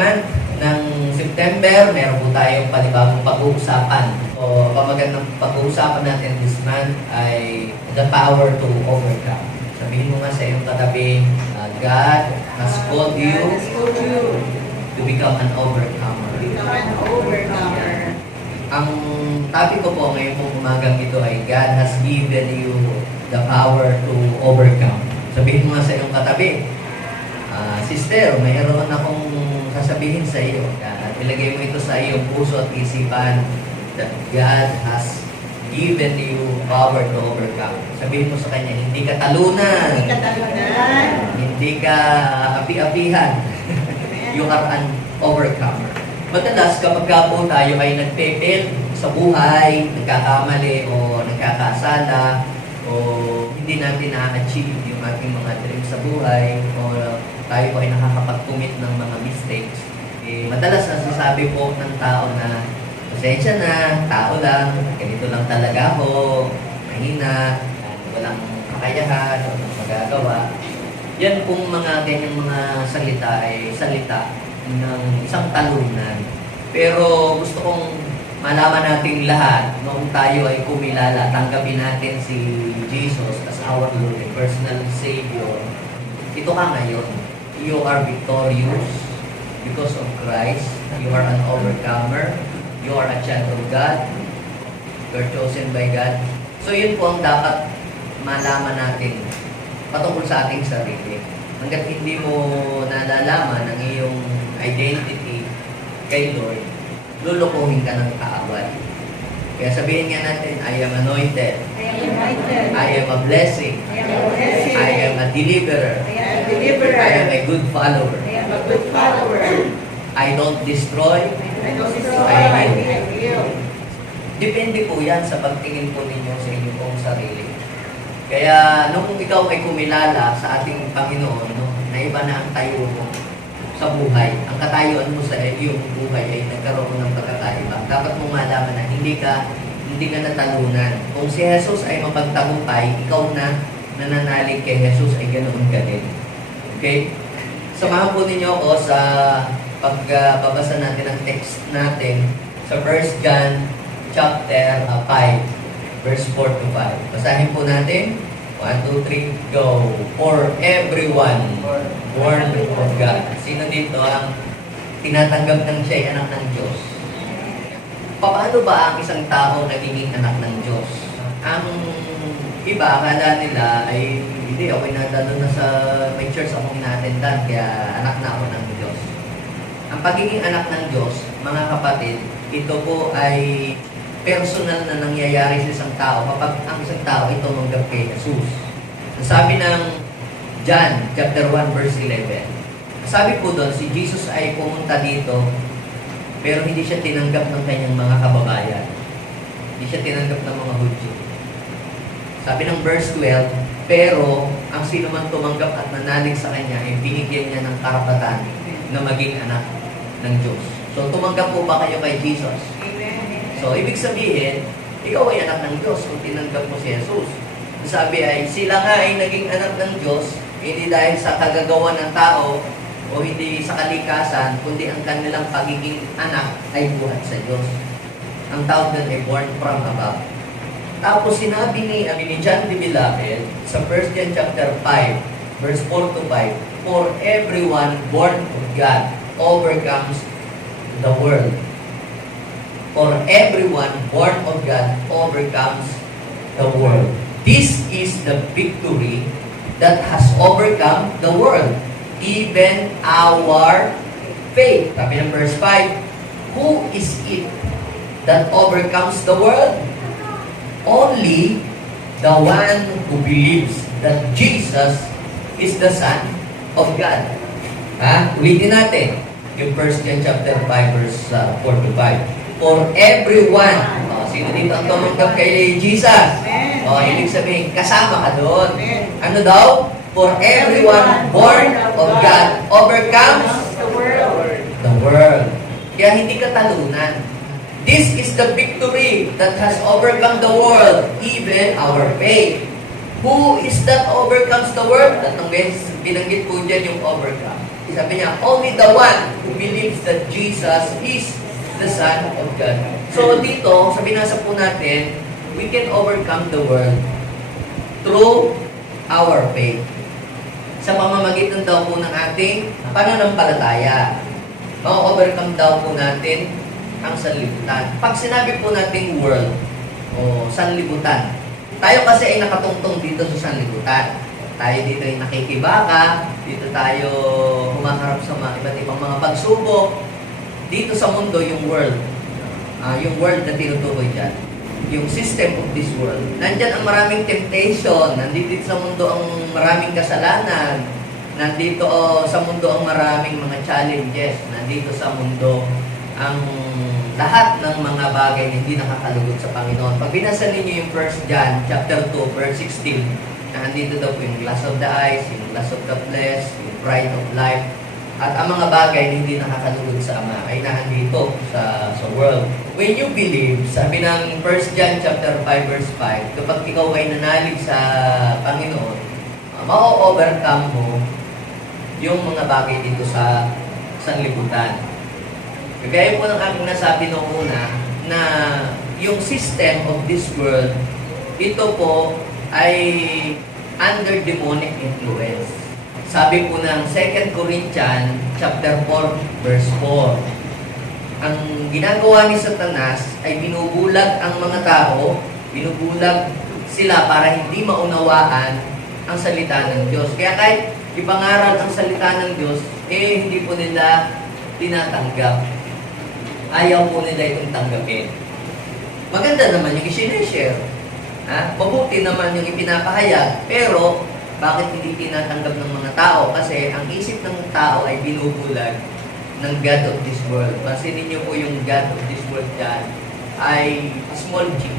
month ng September, meron po tayong panibagong pag-uusapan. So, pamagandang pag-uusapan natin this month ay the power to overcome. Sabihin mo nga sa iyong katabi, God has called you to become an overcomer. Ang topic ko po ngayon pong umagang ito ay God has given you the power to overcome. Sabihin mo nga sa iyong katabi, sister, mayroon akong sasabihin sa iyo. At ilagay mo ito sa iyong puso at isipan that God has given you power to overcome. Sabihin mo sa kanya, hindi ka talunan. Hindi ka api-apihan. You are an overcomer. Madalas, kapag po tayo ay nagpe-fail sa buhay, nagkakamali o nagkakasala, o hindi natin na-achieve yung ating mga dreams sa buhay, o tayo po ay nakakapag-commit ng mga mistakes, madalas nasasabi po ng tao na, pasensya na, tao lang, ganito lang talaga ako, mahina, walang kakayahan, walang magagawa. Yan pong mga ganyang mga salita ay salita ng isang talunan. Pero gusto kong malaman nating lahat, noong tayo ay kumilala, tanggapin natin si Jesus as our Lord and personal Savior. Ito ka ngayon. You are victorious because of Christ. You are an overcomer. You are a child of God. You are chosen by God. So yun po ang dapat malaman natin patungkol sa ating sarili. Hanggat hindi mo nalalaman ang iyong identity kay Lord, lulukuhin ka ng kaaway. Kaya sabihin nga natin, I am anointed. I am a blessing. I am a deliverer. I am a good follower. I don't destroy. I heal. Depende po yan sa pagtingin po ninyo sa inyong pong sarili. Kaya nung ikaw ay kumilala sa ating Panginoon, naiba na ang tayo mo sa buhay. Ang katayuan mo sa iyong buhay ay nagkaroon ng pagkakaiba. Dapat mong malaman na hindi ka natalunan. Kung si Jesus ay mapagtagumpay, ikaw na nananalig kay Jesus ay ganoon ka din. Okay? Samahan po ninyo ako sa pagbabasa natin ng text natin sa 1 John chapter 5, verse 4 to 5. Basahin po natin. 1, 2, 3, go. For everyone born of God. Sino dito ang tinatanggap ng siya ay anak ng Diyos? Paano ba ang isang tao nagiging anak ng Diyos? Ang iba, akala nila ay hindi, okay na doon na sa may church akong ina-attendan, kaya anak na ako ng Diyos. Ang pagiging anak ng Diyos, mga kapatid, ito po ay personal na nangyayari sa isang tao kapag ang isang tao ay tumanggap kay Jesus. Sabi ng John chapter 1 verse 11. Sabi po doon, si Jesus ay pumunta dito pero hindi siya tinanggap ng kanyang mga kababayan. Hindi siya tinanggap ng mga Hudyo. Sabi ng verse 12, pero ang sino man tumanggap at nanalig sa kanya ay binigyan niya ng karapatan na maging anak ng Diyos. So tumanggap po ba kayo kay Jesus? So, ibig sabihin, ikaw ay anak ng Diyos kung tinanggap mo si Jesus. Sabi ay, sila nga ay naging anak ng Diyos, hindi dahil sa kagagawa ng tao o hindi sa kalikasan, kundi ang kanilang pagiging anak ay buhat sa Diyos. Ang tawag doon ay born from above. Tapos sinabi ni John the Beloved sa 1 John chapter 5, verse 4 to 5, for everyone born of God overcomes the world. For everyone born of God overcomes the world. This is the victory that has overcome the world, even our faith. Sabi ng verse 5, who is it that overcomes the world? Only the one who believes that Jesus is the Son of God. Ulitin natin yung 1 John chapter 5 verse 4 to 5. For everyone. Sino dito ang tumanggap kay Jesus? Ibig sabihin, kasama ka doon. Ano daw? For everyone born of God overcomes the world. Kaya hindi ka talunan. This is the victory that has overcome the world, even our faith. Who is that overcomes the world? Tatlong beses binanggit po dyan yung overcome. Sabi niya, only the one who believes that Jesus is the Son of God. So dito, sa binasa po natin, we can overcome the world through our faith. Sa pamamagitan daw po ng ating pananampalataya. Ma-overcome daw po natin ang sanlibutan. Pag sinabi po nating world o sanlibutan, tayo kasi ay nakatungtong dito sa sanlibutan. Tayo dito ay nakikibaka, dito tayo humaharap sa mga iba't ibang mga pagsubok. Dito sa mundo, yung world na tinutukoy dyan, yung system of this world. Nandyan ang maraming temptation, nandito sa mundo ang maraming kasalanan, nandito sa mundo ang maraming mga challenges, nandito sa mundo ang lahat ng mga bagay na hindi nakakalugod sa Panginoon. Pag binasa ninyo yung 1 John chapter 2, verse 16, na andito daw po yung lust of the eyes, yung lust of the flesh, yung pride of life, at ang mga bagay na hindi nakakalugod sa Ama ay nandito sa world. When you believe, sabi ng 1 John chapter 5, verse 5, kapag ikaw ay nanalig sa Panginoon, ma-overcome mo yung mga bagay dito sa sanlibutan. Kagaya po ng aking nasabi noong una na yung system of this world, ito po ay under demonic influence. Sabi po ng 2 Corinthians chapter 4 verse 4. Ang ginagawa ni Satanas ay binubulag ang mga tao, binubulag sila para hindi maunawaan ang salita ng Diyos. Kaya kahit ipangaral ang salita ng Diyos, hindi po nila tinatanggap. Ayaw po nila itong tanggapin. Maganda naman yung i-share. Mabuti naman yung ipinapahayag, pero bakit hindi tinatanggap ng mga tao? Kasi ang isip ng tao ay binubulag ng God of this world. Pansinin niyo po yung God of this world dyan ay small g.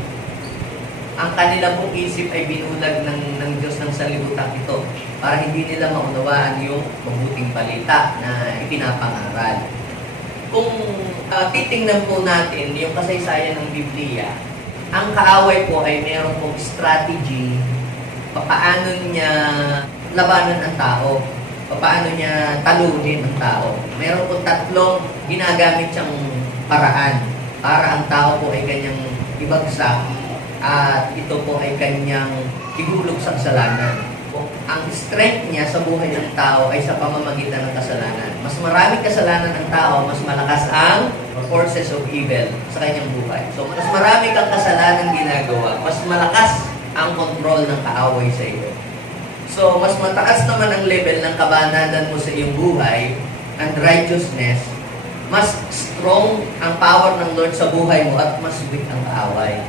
Ang kanila pong isip ay binulag ng Diyos ng sanlibutan ito para hindi nila maunawaan yung mabuting balita na ipinapangaral. Kung titingnan po natin yung kasaysayan ng Biblia, ang kaaway po ay meron pong strategy paano niya labanan ang tao, paano niya talunin ang tao. Meron po 3 ginagamit siyang paraan para ang tao po ay kanyang ibagsak at ito po ay kanyang ihulog sa kasalanan. Ang strength niya sa buhay ng tao ay sa pamamagitan ng kasalanan. Mas maraming kasalanan ng tao, mas malakas ang forces of evil sa kanyang buhay. So, mas marami kang kasalanan ginagawa, mas malakas ang control ng kaaway sa iyo. So, mas mataas naman ang level ng kabananan mo sa iyong buhay and righteousness, mas strong ang power ng Lord sa buhay mo at mas weak ang kaaway.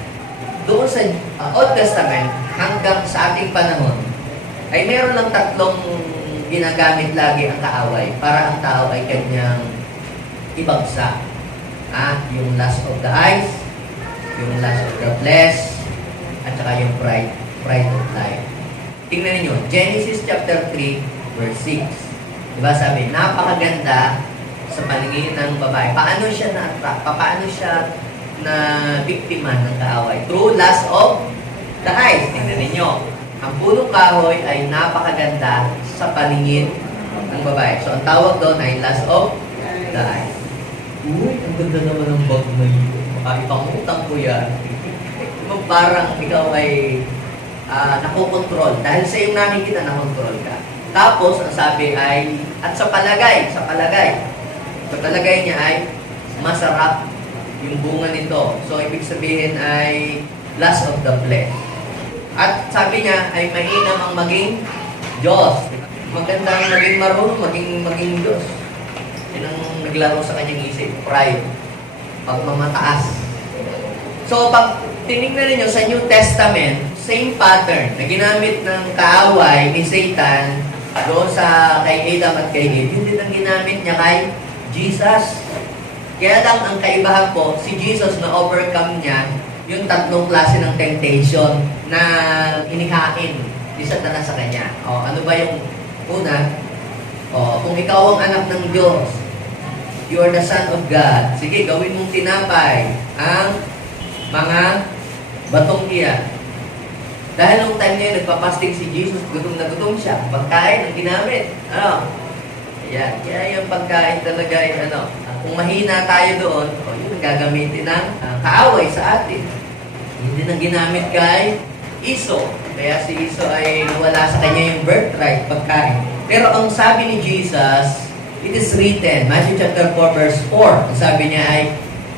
Doon sa Old Testament hanggang sa ating panahon, ay meron lang 3 ginagamit lagi ang kaaway para ang tao ay kanyang ibagsak. Yung lust of the eyes, yung lust of the flesh, at saka yung pride of life. Tingnan niyo, Genesis chapter 3, verse 6. Diba sabi, napakaganda sa paningin ng babae. Paano siya na-attract? Paano siya na biktima ng kaaway? Through lust of the eyes. Tingnan niyo. Ang punong kahoy ay napakaganda sa paningin ng babae. So, ang tawag doon ay lust of the eyes. Uy, ang ganda naman ng bag na yun. Makakipangutang ko yan. Parang ikaw ay nakokontrol. Dahil sa iyong nakikita, nakontrol ka. Tapos, ang sabi ay, at sa palagay niya ay masarap yung bunga nito. So, ibig sabihin ay lust of the flesh. At sabi niya ay mainam ang maging Diyos. Maganda ang maging marunong, maging Diyos. Yan ang naglaro sa kanyang isip. Pride. Pagmamataas. So, pag tinignan niyo sa New Testament, same pattern na ginamit ng kaaway ni Satan doon sa kay Adam at kay Eve, hindi lang ginamit niya kay Jesus. Kaya lang ang kaibahan po, si Jesus na overcome niya yung 3 klase ng temptation na inihain ni Satanas sa kanya. Ano ba yung una? Kung ikaw ang anak ng Diyos, you are the Son of God. Sige, gawin mong tinapay ang mga batong iyan. Dahil nung time niya, nagpapasting si Jesus, gutom na gutom siya. Pagkain ang ginamit. Yan. Kaya yung pagkain talaga ay kung mahina tayo doon, yun ang gagamitin ng kaaway sa atin. Hindi na ginamit kay Iso. Kaya si Iso ay wala sa kanya yung birthright, pagkain. Pero ang sabi ni Jesus, it is written, Matthew chapter 4 verse 4, ang sabi niya ay,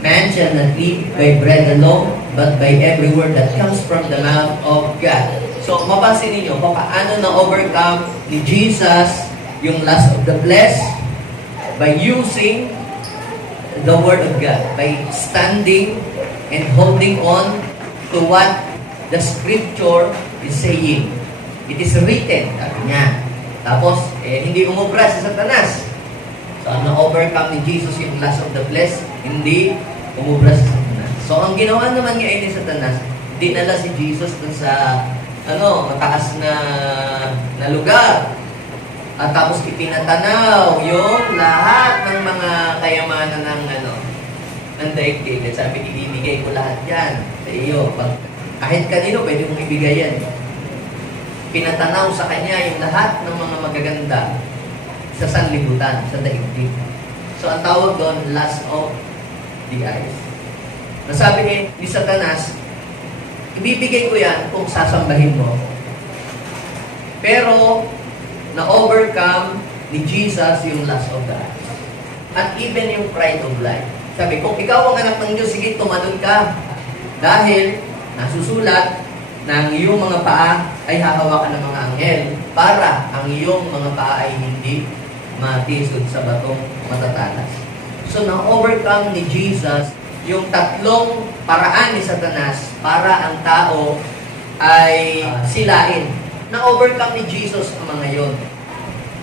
man shall not live by bread alone, but by every word that comes from the mouth of God. So, mapansin niyo kung paano na-overcome ni Jesus yung lust of the flesh by using the Word of God, by standing and holding on to what the Scripture is saying. It is written, sabi niya. Tapos, hindi umubra si Satanas. So, na-overcome ni Jesus yung lust of the flesh, hindi umubra si Satanas. So, ang ginawa naman ngayon ni Satanas, dinala si Jesus dun sa mataas na lugar. At tapos ipinatanaw yung lahat ng mga kayamanan ng daigdig. At sabi, ibibigay ko lahat yan sa iyo. Kahit kanino, pwede mong ibigay yan. Pinatanaw sa kanya yung lahat ng mga magaganda sa sanlibutan, sa daigdig. So, ang tawag doon, lust of the eyes. Nasabi ni Satanas, ibibigay ko yan kung sasambahin mo. Pero, na-overcome ni Jesus yung lust of the eyes. At even yung pride of life. Sabi, kung ikaw ang anak ng Diyos, sige, tumalon ka. Dahil, nasusulat na ang iyong mga paa ay hahawakan ng mga anghel para ang iyong mga paa ay hindi matisod sa batong matatalas. So, na-overcome ni Jesus yung tatlong paraan ni Satanas para ang tao ay silain. Na-overcome ni Jesus ang mga yon.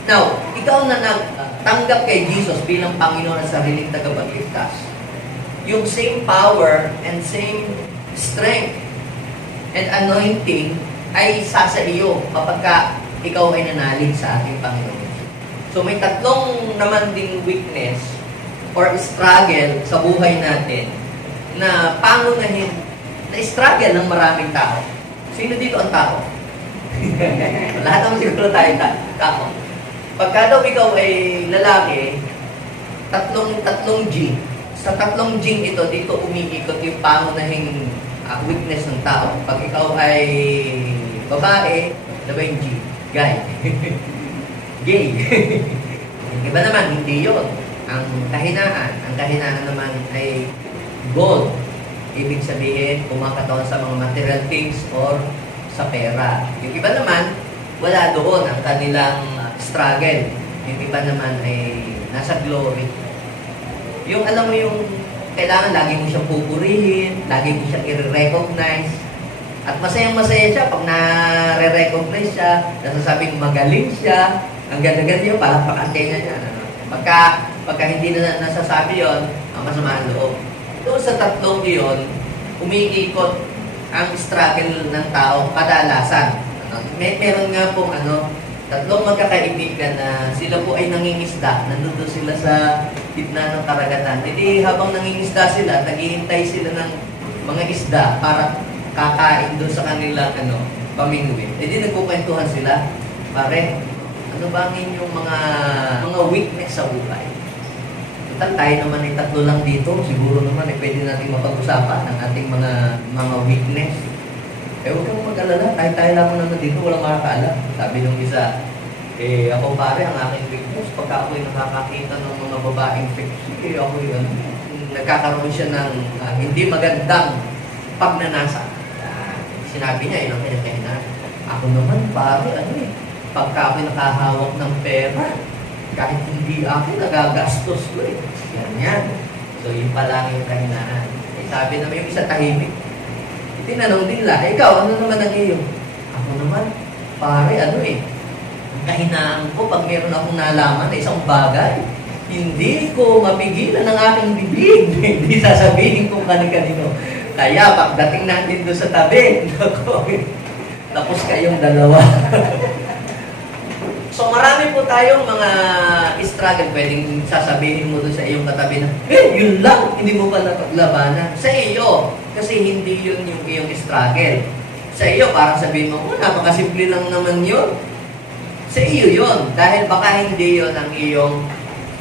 Now, ikaw na nagtanggap kay Jesus bilang Panginoon at sariling tagapagligtas, yung same power and same strength and anointing ay sasa iyo kapag ikaw ay nanalig sa ating Panginoon. So, may tatlong naman ding weakness or struggle sa buhay natin na pangunahin, na struggle ng maraming tao. Sino dito ang tao? Lahat naman siguro tayo tao. Pagka daw ikaw ay lalaki, tatlong G. Sa tatlong G ito, dito umiikot yung pangunahing weakness ng tao. Pag ikaw ay babae, ano ba yung G? Guy. Gay. Iba naman, hindi yun. Ang kahinaan naman ay gold. Ibig sabihin, kumakatawan sa mga material things or sa pera. Yung iba naman, wala doon ang kanilang struggle. Yung iba naman ay nasa glory. Yung alam mo yung kailangan lagi mo siyang pupurihin, lagi mo siyang i-recognize. At masayang-masaya siya pag na-recognize siya, nasasabing magaling siya, ang ganda-ganda niya, palakpakan kayo niya. Pagka hindi na nasasabi yon, ang masama ang loob. Doon sa tatlong iyon, umiikot ang struggle ng tao kadalasan. Meron nga pong tatlong magkakaibigan na sila po ay nangingisda. Nandun sila sa gitna ng karagatan. Hindi habang nangingisda sila, naghihintay sila ng mga isda para kakain doon sa kanilang pamingwit. Hindi nagkukwentuhan sila. Pare, ano ba ang inyong mga weakness sa buhay? Total, tayo naman ay tatlo lang dito. Siguro naman pwede natin mapag-usapan ang ating mga weakness. Huwag kang mag-alala. Tayo lang naman dito. Walang makakaalam. Sabi nung isa, ako pare, ang aking weakness, pagka ako'y nakakakita ng mga babaeng sexy, ako'y nagkakaroon siya ng hindi magandang pagnanasa. Sinabi niya, yun ang kinakahinan. Ako naman pare, pagka ako'y nakahawak ng pera, kahit hindi ako, nagagastos ko Yan. So, yun pala yung kahinaan. Sabi naman yung isa tahimik. Tinanong nila, ikaw, ano naman ang iyo? Ako naman, pare, ang kahinaan ko pag meron akong nalaman na isang bagay, hindi ko mapigilan ang aking bibig. Hindi sasabihin kung kanino. Kaya, pagdating natin doon sa tabi, tapos kayong dalawa. So, marami po tayong mga struggle. Pwedeng sasabihin mo doon sa iyong katabi na, yun lang, hindi mo pa napaglabanan. Sa iyo, kasi hindi yun yung iyong struggle. Sa iyo, parang sabihin mo, napakasimple lang naman yun. Sa iyo yun. Dahil baka hindi yun ang iyong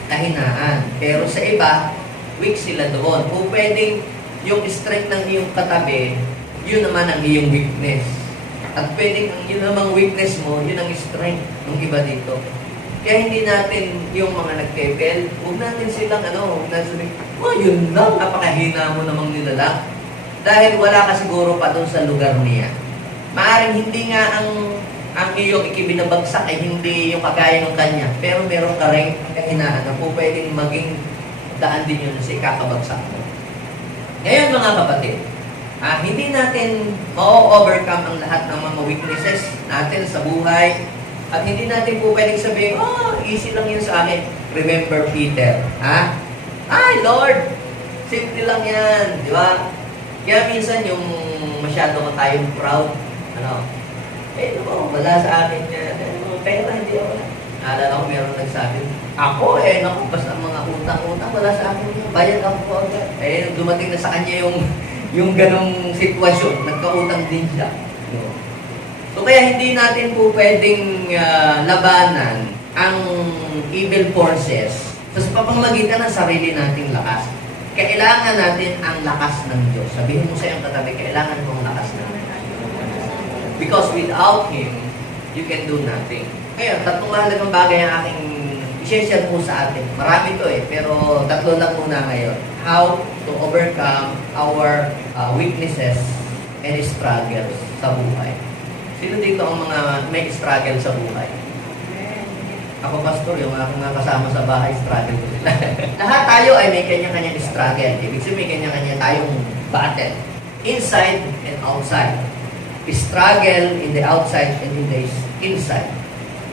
kahinaan. Pero sa iba, weak sila doon. O pwedeng yung strength ng iyong katabi, yun naman ang iyong weakness. At pwedeng yun namang weakness mo, yun ang strength ng iba dito. Kaya hindi natin yung mga nagkebel, huwag natin silang huwag natin sabihin, yun lang, napakahina mo namang nilalang. Dahil wala ka siguro pa doon sa lugar niya. Maaring hindi nga ang iyong ikibinabagsak ay hindi yung kagaya ng kanya, pero meron ka rin kahinaan na po pwedeng maging daan din yun sa ikakabagsak mo. Ngayon mga kapatid, hindi natin ma-overcome ang lahat ng mga weaknesses natin sa buhay. At hindi natin po pwedeng sabihin, easy lang yun sa akin. Remember Peter. Ay, Lord! Simple lang yan. Di ba? Kaya minsan yung masyado ka tayong proud, wala sa akin yan. Pera, hindi ako na. Alala ko, meron nagsabi, basta mga utang-utang, wala sa akin yan. Bayad ako po agad. Dumating na sa kanya yung ganong sitwasyon, nagkautang din siya. So kaya hindi natin po pwedeng labanan ang evil forces sa pamamagitan ng sarili nating lakas. Kailangan natin ang lakas ng Diyos. Sabihin mo sa iyong katabi, kailangan mo ang lakas ng Diyos. Because without Him, you can do nothing. Ngayon, tatlong mahalagang bagay ang aking i-share po sa atin. Marami to pero tatlo lang muna ngayon. How to overcome our weaknesses and struggles sa buhay. Sino dito ang mga may struggle sa buhay? Ako, pastor, yung aking mga kasama sa bahay, struggle ko sila. Lahat tayo ay may kanya-kanyang struggle. Ibig sabihin, may kanya-kanya tayong battle. Inside and outside. Struggle in the outside and in the inside.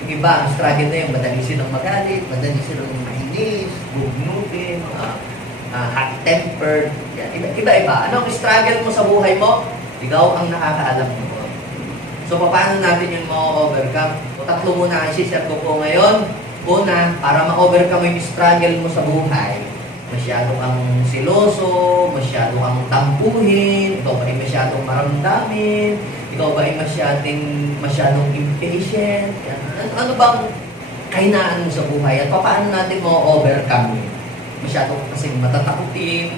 Yung iba, ang struggle na yun, madali silang magalit, madali silang mahinis, bugnutin, hot-tempered. Iba-iba. Anong struggle mo sa buhay mo? Ikaw ang nakakaalam mo. So, paano natin yung ma-overcome? So, tatlo muna ang share ko po ngayon. Una, para ma-overcome yung struggle mo sa buhay, masyado kang siloso, masyado kang tampuhin, ikaw ba ay masyadong maramdamin, ikaw ba ay masyadong impatient, ano bang kahinaan mo sa buhay? At paano natin ma-overcome yun? Masyado kasing matatakutin,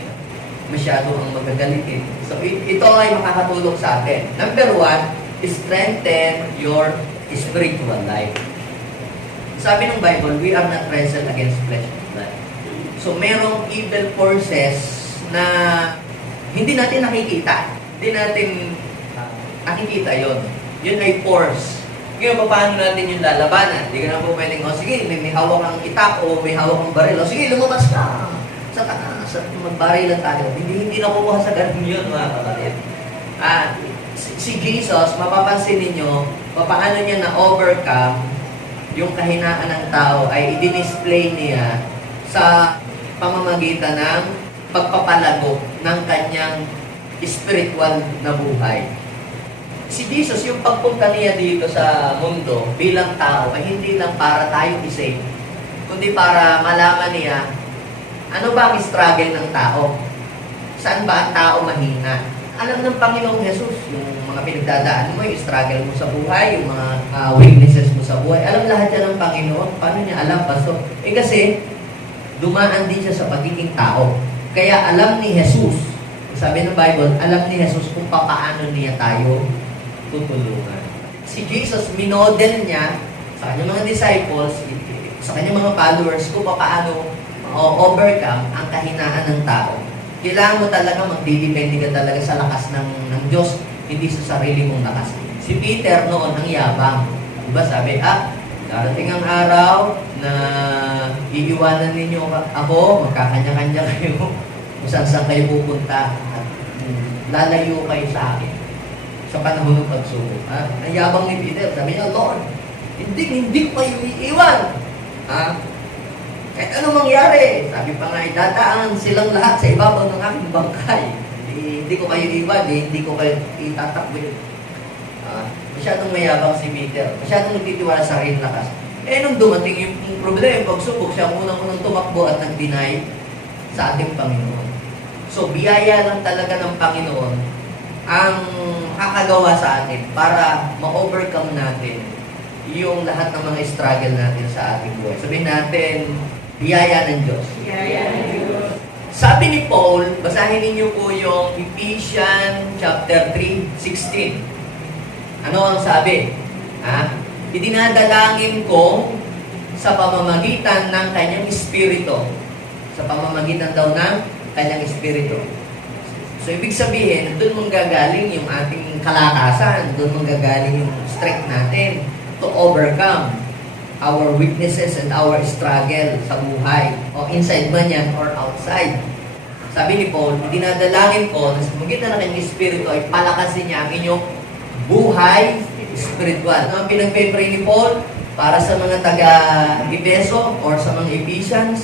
masyado kang magagalitin. So, ito ay makakatulong sa atin. Number one, strengthen your spiritual life. Sabi ng Bible, we are not wrestle against flesh and blood. So, merong evil forces na hindi natin nakikita. Hindi natin nakikita yon. Yun ay force. Ngayon, paano natin yung lalabanan? Hindi ka na po pwedeng, sige, may hawak kang itak o may hawak kang baril. Sige, lumabas ka. Sa magbarilan tayo. Hindi na kukuha sa ganun yun, mga kapatid. Si Jesus, mapapansin ninyo, paano niya na-overcome yung kahinaan ng tao ay i-display niya sa pamamagitan ng pagpapalago ng kanyang spiritual na buhay. Si Jesus, yung pagpunta niya dito sa mundo bilang tao ay hindi lang para tayo isave, kundi para malaman niya ano ba ang struggle ng tao? Saan ba ang tao mahina? Alam ng Panginoong Jesus yung mga pinagdadaan mo, yung struggle mo sa buhay, yung mga weaknesses mo sa buhay. Alam lahat yan ng Panginoon. Paano niya alam, Pastor? Kasi dumaan din siya sa pagiging tao. Kaya alam ni Jesus, sabi ng Bible, alam ni Jesus kung paano niya tayo tutulungan. Si Jesus, minodel niya sa kanyang mga disciples, sa kanyang mga followers, kung paano overcome ang kahinaan ng tao. Kailangan mo talaga magdidepende ka talaga sa lakas ng Diyos, hindi sa sarili mong lakas. Si Peter noon ang yabang. Diba sabi, darating ang araw na iiwanan ninyo ako, magkakanya-kanya kayo, kung saan kayo pupunta, at lalayo kayo sa akin sa panahon ng pagsubok. Ang yabang ni Peter, sabi niya, Lord, hindi ko kayo iiwan. Kahit anong mangyari, sabi pa nga, dadaan silang lahat sa ibabaw ng aking bangkay. Hindi ko kayo iwan, hindi ko kayo itatakbo. Masyadong mayabang si Peter. Masyadong nagtitiwala sa sarili lakas. Nung dumating yung problema, yung pagsubok, siya unang-unang tumakbo at nag-deny sa ating Panginoon. So, biyaya lang talaga ng Panginoon ang kakagawa sa atin para ma-overcome natin yung lahat ng mga struggle natin sa ating buhay. Sabihin natin, biyaya ng Diyos. Sabi ni Paul, basahin ninyo po yung Ephesians chapter 3:16. Ano ang sabi? Idinadalangin ko sa pamamagitan ng kanyang espiritu. Sa pamamagitan daw ng kanyang espiritu. So, ibig sabihin, doon mong gagaling yung ating kalakasan, doon mong gagaling yung strength natin to overcome our weaknesses and our struggle sa buhay. O inside man yan or outside. Sabi ni Paul, dinadalangin ko na sa pamamagitan ng kanyang espiritu ay palakasin niya ang inyong buhay spiritual. Ano ang pinag-pray ni Paul para sa mga taga-Efeso or sa mga Ephesian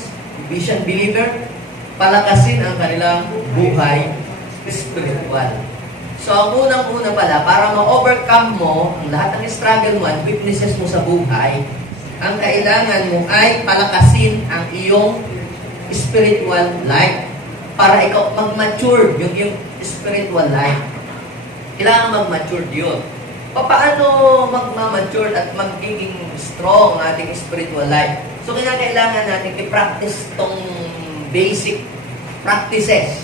believer? Palakasin ang kanilang buhay spiritual. So, ang unang-una pala, para ma-overcome mo ang lahat ng struggle mo at weaknesses mo sa buhay, ang kailangan mo ay palakasin ang iyong spiritual life para ikaw mag-mature yung spiritual life. Kailangan mag-mature yun. Paano mag-mature at magiging strong ang ating spiritual life? So, kailangan natin i-practice tong basic practices.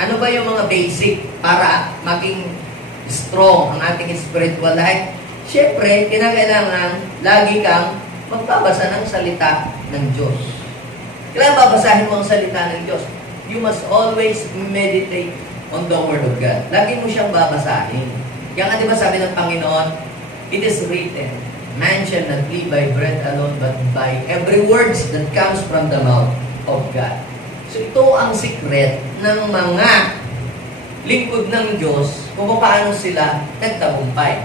Ano ba yung mga basic para maging strong ang ating spiritual life? Siyempre, kinakailangan lagi kang magbabasa ng salita ng Diyos. Kailangan babasahin mo ang salita ng Diyos. You must always meditate on the Word of God. Lagi mo siyang babasahin. Kaya nga diba sabi ng Panginoon, it is written, man shall not live by bread alone, but by every words that comes from the mouth of God. So ito ang secret ng mga lingkod ng Diyos kung paano sila nagtagumpay.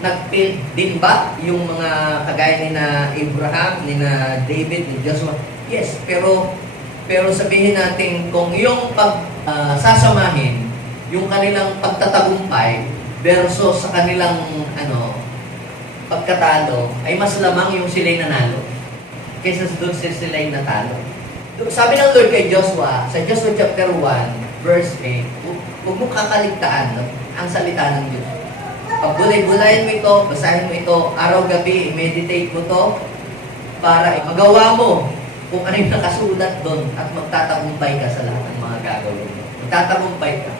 Nag-fail din ba yung mga kagaya ni na Abraham, ni na David, ni Joshua? Yes, pero sabihin natin kung yung sasamahin yung kanilang pagtatagumpay versus sa kanilang pagkatalo ay mas lamang yung sila'y nanalo kaysa doon sila'y natalo. Sabi ng Lord kay Joshua, sa Joshua chapter 1, verse 8, huwag mo kakaligtaan ang salita ng Diyos. Pagbulay-bulayan mo ito, basahin mo ito, araw-gabi, meditate mo ito, para magawa mo kung ano yung nakasulat doon at magtatagumpay ka sa lahat ng mga gagawin mo. Magtatagumpay ka.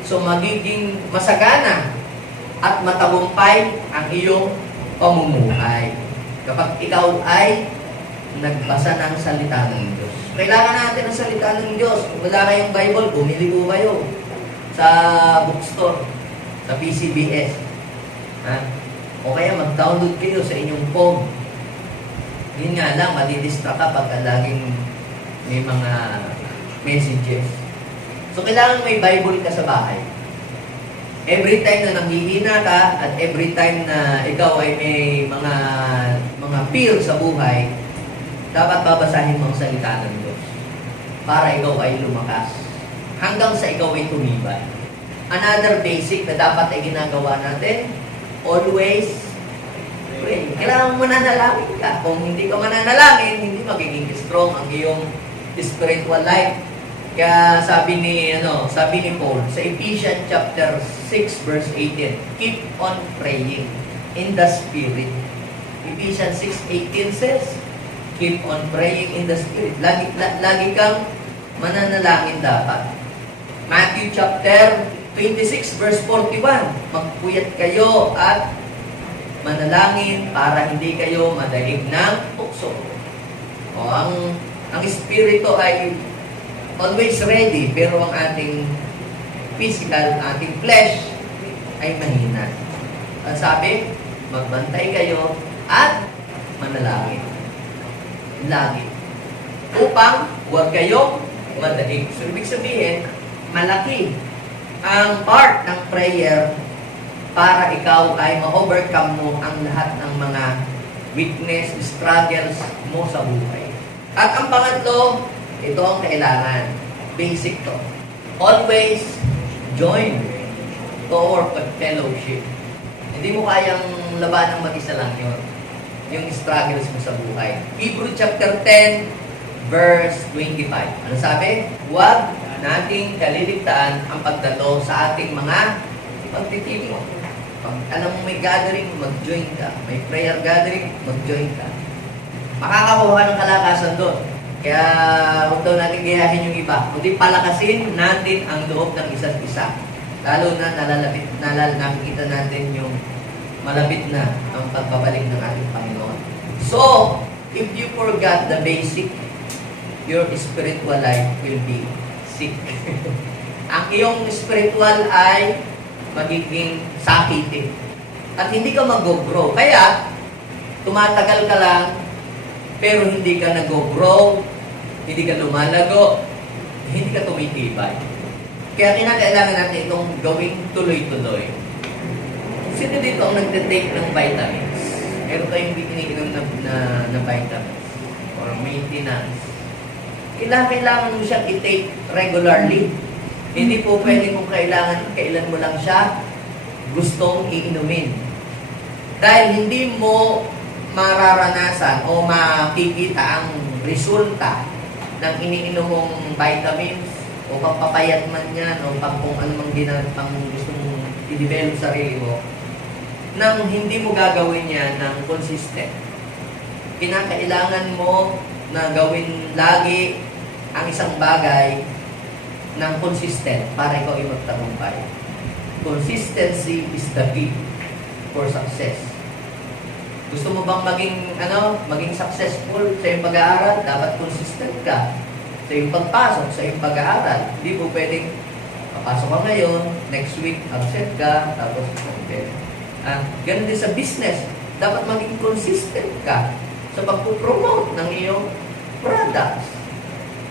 So, magiging masagana at matagumpay ang iyong pamumuhay. Kapag ikaw ay nagbasa ng salita ng Diyos. Kailangan natin ang salita ng Diyos. Kung wala kayong Bible, bumili po kayo sa bookstore, sa PCBS. O kaya mag-download kayo sa inyong phone. Yun nga lang, madidistract ka pagka laging may mga messages. So, kailangan may Bible ka sa bahay. Every time na nanghihina ka at every time na ikaw ay may mga fear sa buhay, dapat babasahin mo ang salita ng Diyos para ikaw ay lumakas hanggang sa ikaw ay tumibay. Another basic na dapat ay ginagawa natin, always pray. Kailangan mananalangin ka. Kung hindi ka mananalangin, hindi magiging strong ang iyong spiritual life. Kaya sabi ni Paul sa Ephesians chapter 6 verse 18, keep on praying in the Spirit. Ephesians 6:18 says, keep on praying in the Spirit. Lagi kang mananalangin dapat. Matthew chapter 26 verse 41, magpuyat kayo at manalangin para hindi kayo madaig ng tukso. O, ang Espiritu ay always ready, pero ang ating physical, ating flesh ay mahina. Ang sabi, magbantay kayo at manalangin. Lagi. Upang huwag kayong madaig. So, ibig sabihin, malaki ang part ng prayer para ikaw ay ma-overcome mo ang lahat ng mga weakness, struggles mo sa buhay. At ang pangatlo, ito ang kailangan. Basic to. Always join to our fellowship. Hindi mo kayang laban ng mag-isa lang yun. Yung struggles mo sa buhay. Hebrew chapter 10, verse 25. Ano sabi? Huwag nating kaliligtaan ang pagdato sa ating mga pagtitipon. Pag alam mo may gathering, mag-join ka. May prayer gathering, mag-join ka. Makakakuha ka ng kalakasan doon. Kaya huwag daw natin gayahin yung iba. Kundi palakasin natin ang loob ng isa't isa. Lalo na nakikita natin yung malapit na ang pagbabalik ng ating Panginoon. So, if you forgot the basic, your spiritual life will be sick. Ang iyong spiritual ay magiging sakitin. At hindi ka mag-grow. Kaya, tumatagal ka lang, pero hindi ka nag-grow, hindi ka lumalago, hindi ka tumitibay. Kaya kinakailangan natin itong gawing tuloy-tuloy. Sino dito ang nagtitake ng vitamins? Meron kayong iniinom na vitamins or maintenance. Kailangan mo siyang i-take regularly. Hindi po pwede kung kailan mo lang siya gustong iinumin. Dahil hindi mo mararanasan o makikita ang resulta ng iniinom mong vitamins o pagpapayat man yan o kung ano mang gusto mong i-develop sarili mo nang hindi mo gagawin yan ng consistent. Kinakailangan mo na gawin lagi ang isang bagay ng consistent para ikaw ay magtagumpay. Consistency is the key for success. Gusto mo bang maging successful sa iyong pag-aaral? Dapat consistent ka sa iyong pagpasok, sa iyong pag-aaral. Hindi po pwedeng papasok ka ngayon, next week absent ka, tapos ganun din sa business. Dapat maging consistent ka sa pag-promote ng iyong products.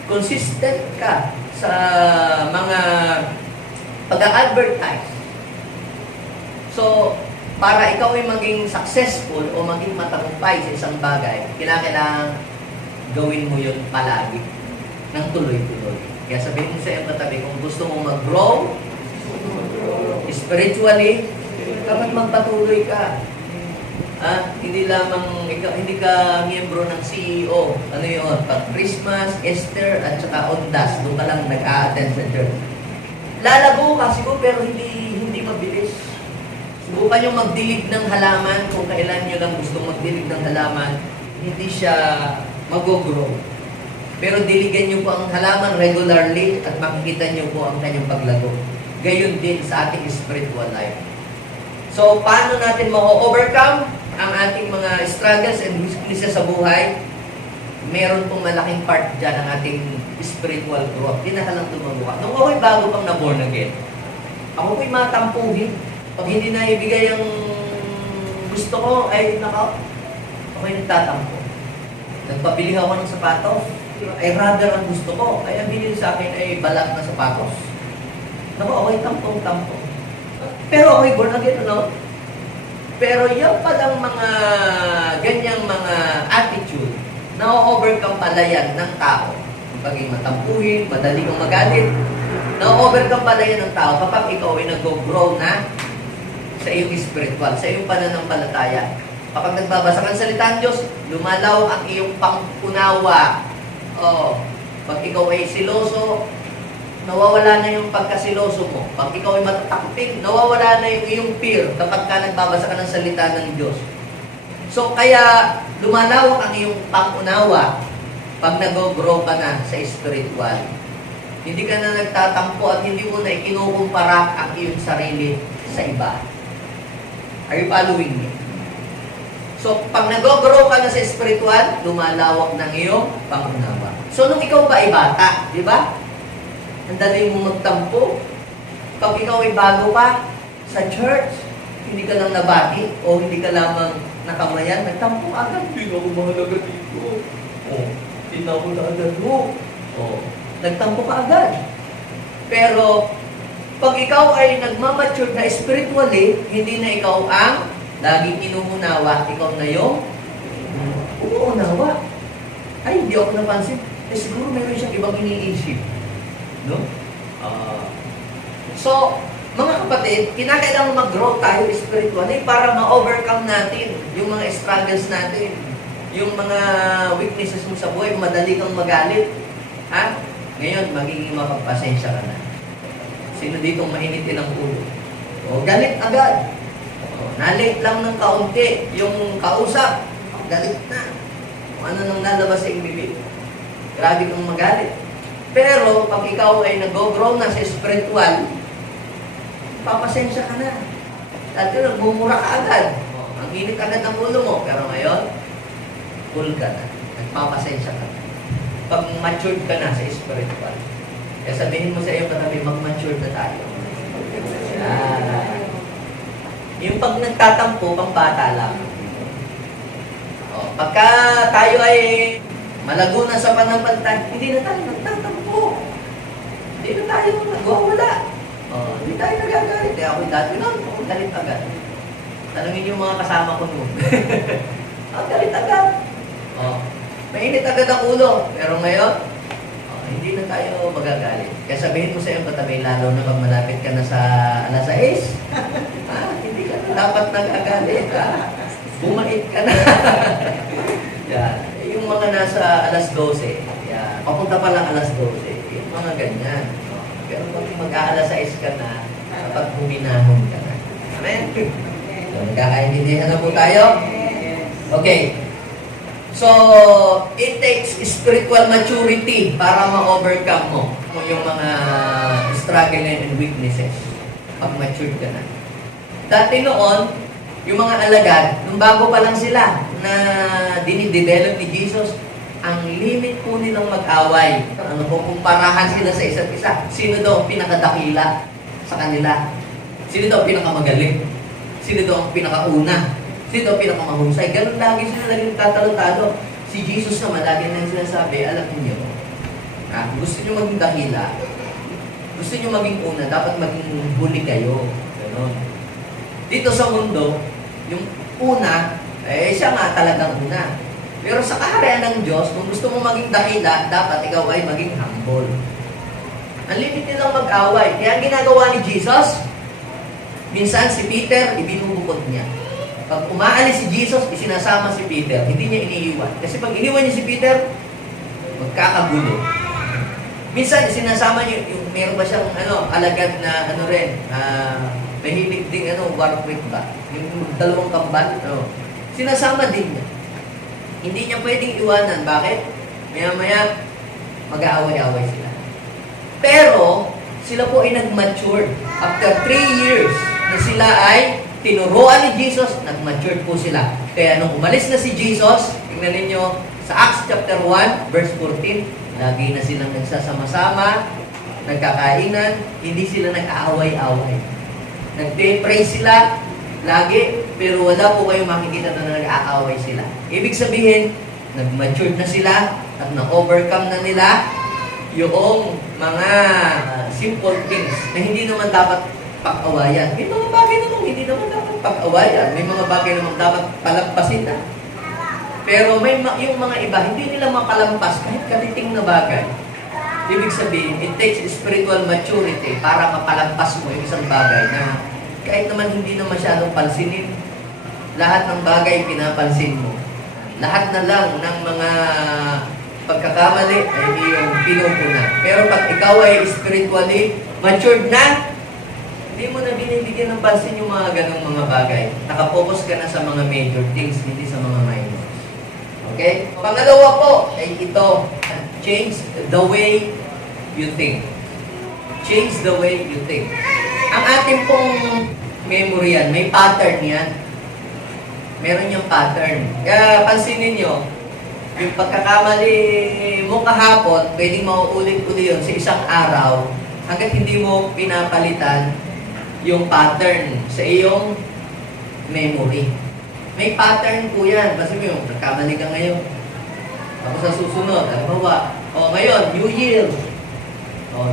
Consistent ka sa mga pag-advertise. So, para ikaw ay maging successful o maging matagumpay sa isang bagay, kailangan gawin mo yun palagi ng tuloy-tuloy. Kaya sabihin mo sa iyong katabi, kung gusto mong mag-grow spiritually, dapat magpatuloy ka. Hindi lamang hindi ka miyembro ng CEO. Ano yun? Pag Christmas, Easter, at saka Ondas, doon ka lang nag-a-attend sa church. Lalago ka siguro, pero hindi mabilis. Subukan nyo magdilig ng halaman kung kailan nyo lang gustong magdilig ng halaman, hindi siya mag-grow. Pero diligan nyo po ang halaman regularly at makikita nyo po ang kanyang paglago. Gayon din sa ating spiritual life. So, paano natin ma-overcome ang ating mga struggles and weaknesses sa buhay? Meron pong malaking part dyan ang ating spiritual growth. Hindi na lang tumabuka. Nung ako'y bago pang na-born again, ako po'y matampuhin. Pag hindi na ibigay ang gusto ko, ay ako'y nagtatampo. Nagpabili ako ng sapatos, ay rather ang gusto ko. Ay ang binili sa akin ay balat na sapatos. Ako'y tampong-tampo. Pero ako'y born again, ano? Pero yung palang mga ganyang mga attitude, na-overcome pala yan ng tao. Paging matampuhin, madali kang magalit, na-overcome pala yan ng tao kapag ikaw ay nag-grow na sa iyong spiritual, sa iyong pananampalataya. Kapag nagbabasa ka ng salita ng Diyos, lumalaw ang iyong pangunawa. Pag ikaw ay siloso, nawawala na yung pagkasiloso mo. Pag ikaw ay matatakpin, nawawala na yung iyong fear kapag ka nagbabasa ka ng salita ng Diyos. So, kaya lumalawak ang iyong pangunawa pag nag-grow ka na sa spiritual. Hindi ka na nagtatampo at hindi mo na ikinukumpara ang iyong sarili sa iba. Are you following me? So, pag nag-grow ka na sa spiritual, lumalawak ng iyong pangunawa. So, nung ikaw ba ay bata, di ba? Ang dali mo magtampo. Pag ikaw ay bago pa sa church, hindi ka lang nabati o hindi ka lamang nakamayan, nagtampo agad. Hindi na ako mahalaga dito. Hindi na ako naagad mo. Nagtampo ka agad. Pero, pag ikaw ay nagmamature na spiritually, hindi na ikaw ang laging inuunawa. Ikaw na yung umuunawa. Ay, hindi ako napansin. Siguro meron siyang ibang iniisip. No? So, mga kapatid, kinakailangan mag-grow tayo spiritually para ma-overcome natin yung mga struggles natin. Yung mga weaknesses mo sa buhay, madali kang magalit. Ngayon, magiging mapagpasensya ka na. Sino ditong mainitin ang ulo? Galit agad. Na-late lang ng kaunti, yung kausap, galit na. Kung ano nang lalabas sa iyong bibig. Grabe kang magalit. Pero, pag ikaw ay nag-grow na sa spiritual, papasensya ka na. Dati nagmumura ka agad. Ang init agad ng ulo mo. Pero ngayon, cool ka na. Nagpapasensya ka na. Pag matured ka na sa spiritual. Kaya sabihin mo sa iyo katabi, mag-mature na tayo. Yung pag nagtatampo, pang bata lang. Pagka tayo ay malago na sa panampalataya, hindi na tayo nagtatampo. Hindi na tayo nagwawala. Hindi tayo nagagalit. Kaya ako'y dati nun, ako galit agad. Tanungin yung mga kasama ko noon. Ako galit agad. Mainit agad ang ulo. Pero ngayon, hindi na tayo magagalit. Kaya sabihin ko sa iyo, katabi, lalo na pag malapit ka na sa alas 6, hindi ka na dapat nagagalit. Bumait ka na. Yan. Yung mga nasa alas 12, yan. Papunta pa lang alas 12, yung mga ganyan. Pero pag mag-aalas 6 ka na, kapag huminahon ka na. Amen? So, nagkakaintindihan na po tayo? Okay. So, it takes spiritual maturity para ma-overcome mo yung mga struggle and weaknesses pag matured ka na. Dati noon, yung mga alagad, nung bago pa lang sila na dinidevelop ni Jesus, ang limit po nilang mag-away. Ano po, kumparahan sila sa isa't isa. Sino daw ang pinakadakila sa kanila? Sino daw ang pinakamagaling? Sino daw ang pinakauna? Sino daw ang pinakamahusay? Ganun lagi sila laging tatalo-talo. Si Jesus naman, lagi na sinasabi, alam niyo, gusto niyo maging dakila, gusto niyo maging una, dapat maging huli kayo. Ganun. Dito sa mundo, yung una, siya nga talagang una. Pero sa kaharian ng Diyos, kung gusto mo maging dakila, dapat ikaw ay maging humble. Ang limit nilang mag-away. Kaya ang ginagawa ni Jesus, minsan si Peter, ibinubukod niya. Pag umaalis si Jesus, isinasama si Peter. Hindi niya iniiwan. Kasi pag iniwan niya si Peter, magkakagulo. Minsan, isinasama niya, yung meron ba siyang alagad na mahilig ding warwick ba? Yung dalawang kambal. Sinasama din niya. Hindi niya pwedeng iwanan. Bakit? Maya-maya, mag-aaway-aaway sila. Pero, sila po ay nag-mature. After 3 years na sila ay tinuruan ni Jesus, nag-mature po sila. Kaya nung umalis na si Jesus, tingnan ninyo, sa Acts chapter 1, verse 14, lagi na silang nagsasama-sama, nagkakainan, hindi sila nag-aaway-aaway. Nag-pray sila, lagi, pero wala po kayong makikita na nag-aaway sila. Ibig sabihin, nag-mature na sila, at na-overcome na nila yung mga simple things na hindi naman dapat pag-awayan. May mga bagay naman hindi naman dapat pag-awayan. May mga bagay naman dapat palagpasin na. Pero yung mga iba, hindi nila makalampas kahit katiting na bagay. Ibig sabihin, it takes spiritual maturity para mapalampas mo yung isang bagay na kahit naman hindi na masyadong pansinin, lahat ng bagay pinapansin mo. Lahat na lang ng mga pagkakamali ay iyong pinupuna. Pero pag ikaw ay spiritually matured na, hindi mo na binibigyan ng pansin yung mga ganong mga bagay. Nakapokus ka na sa mga major things, hindi sa mga minor. Okay? Pangalawa po ay ito, change the way you think. Change the way you think. Ang ating pong memory yan, may pattern yan. Meron yung pattern. Kaya pansinin nyo, yung pagkakamali mo kahapon, pwedeng mauulit-ulit yun sa isang araw hanggat hindi mo pinapalitan yung pattern sa iyong memory. May pattern po yan. Kasi mo yung nagkamali ka ngayon. Tapos sa susunod, ngayon, New Year.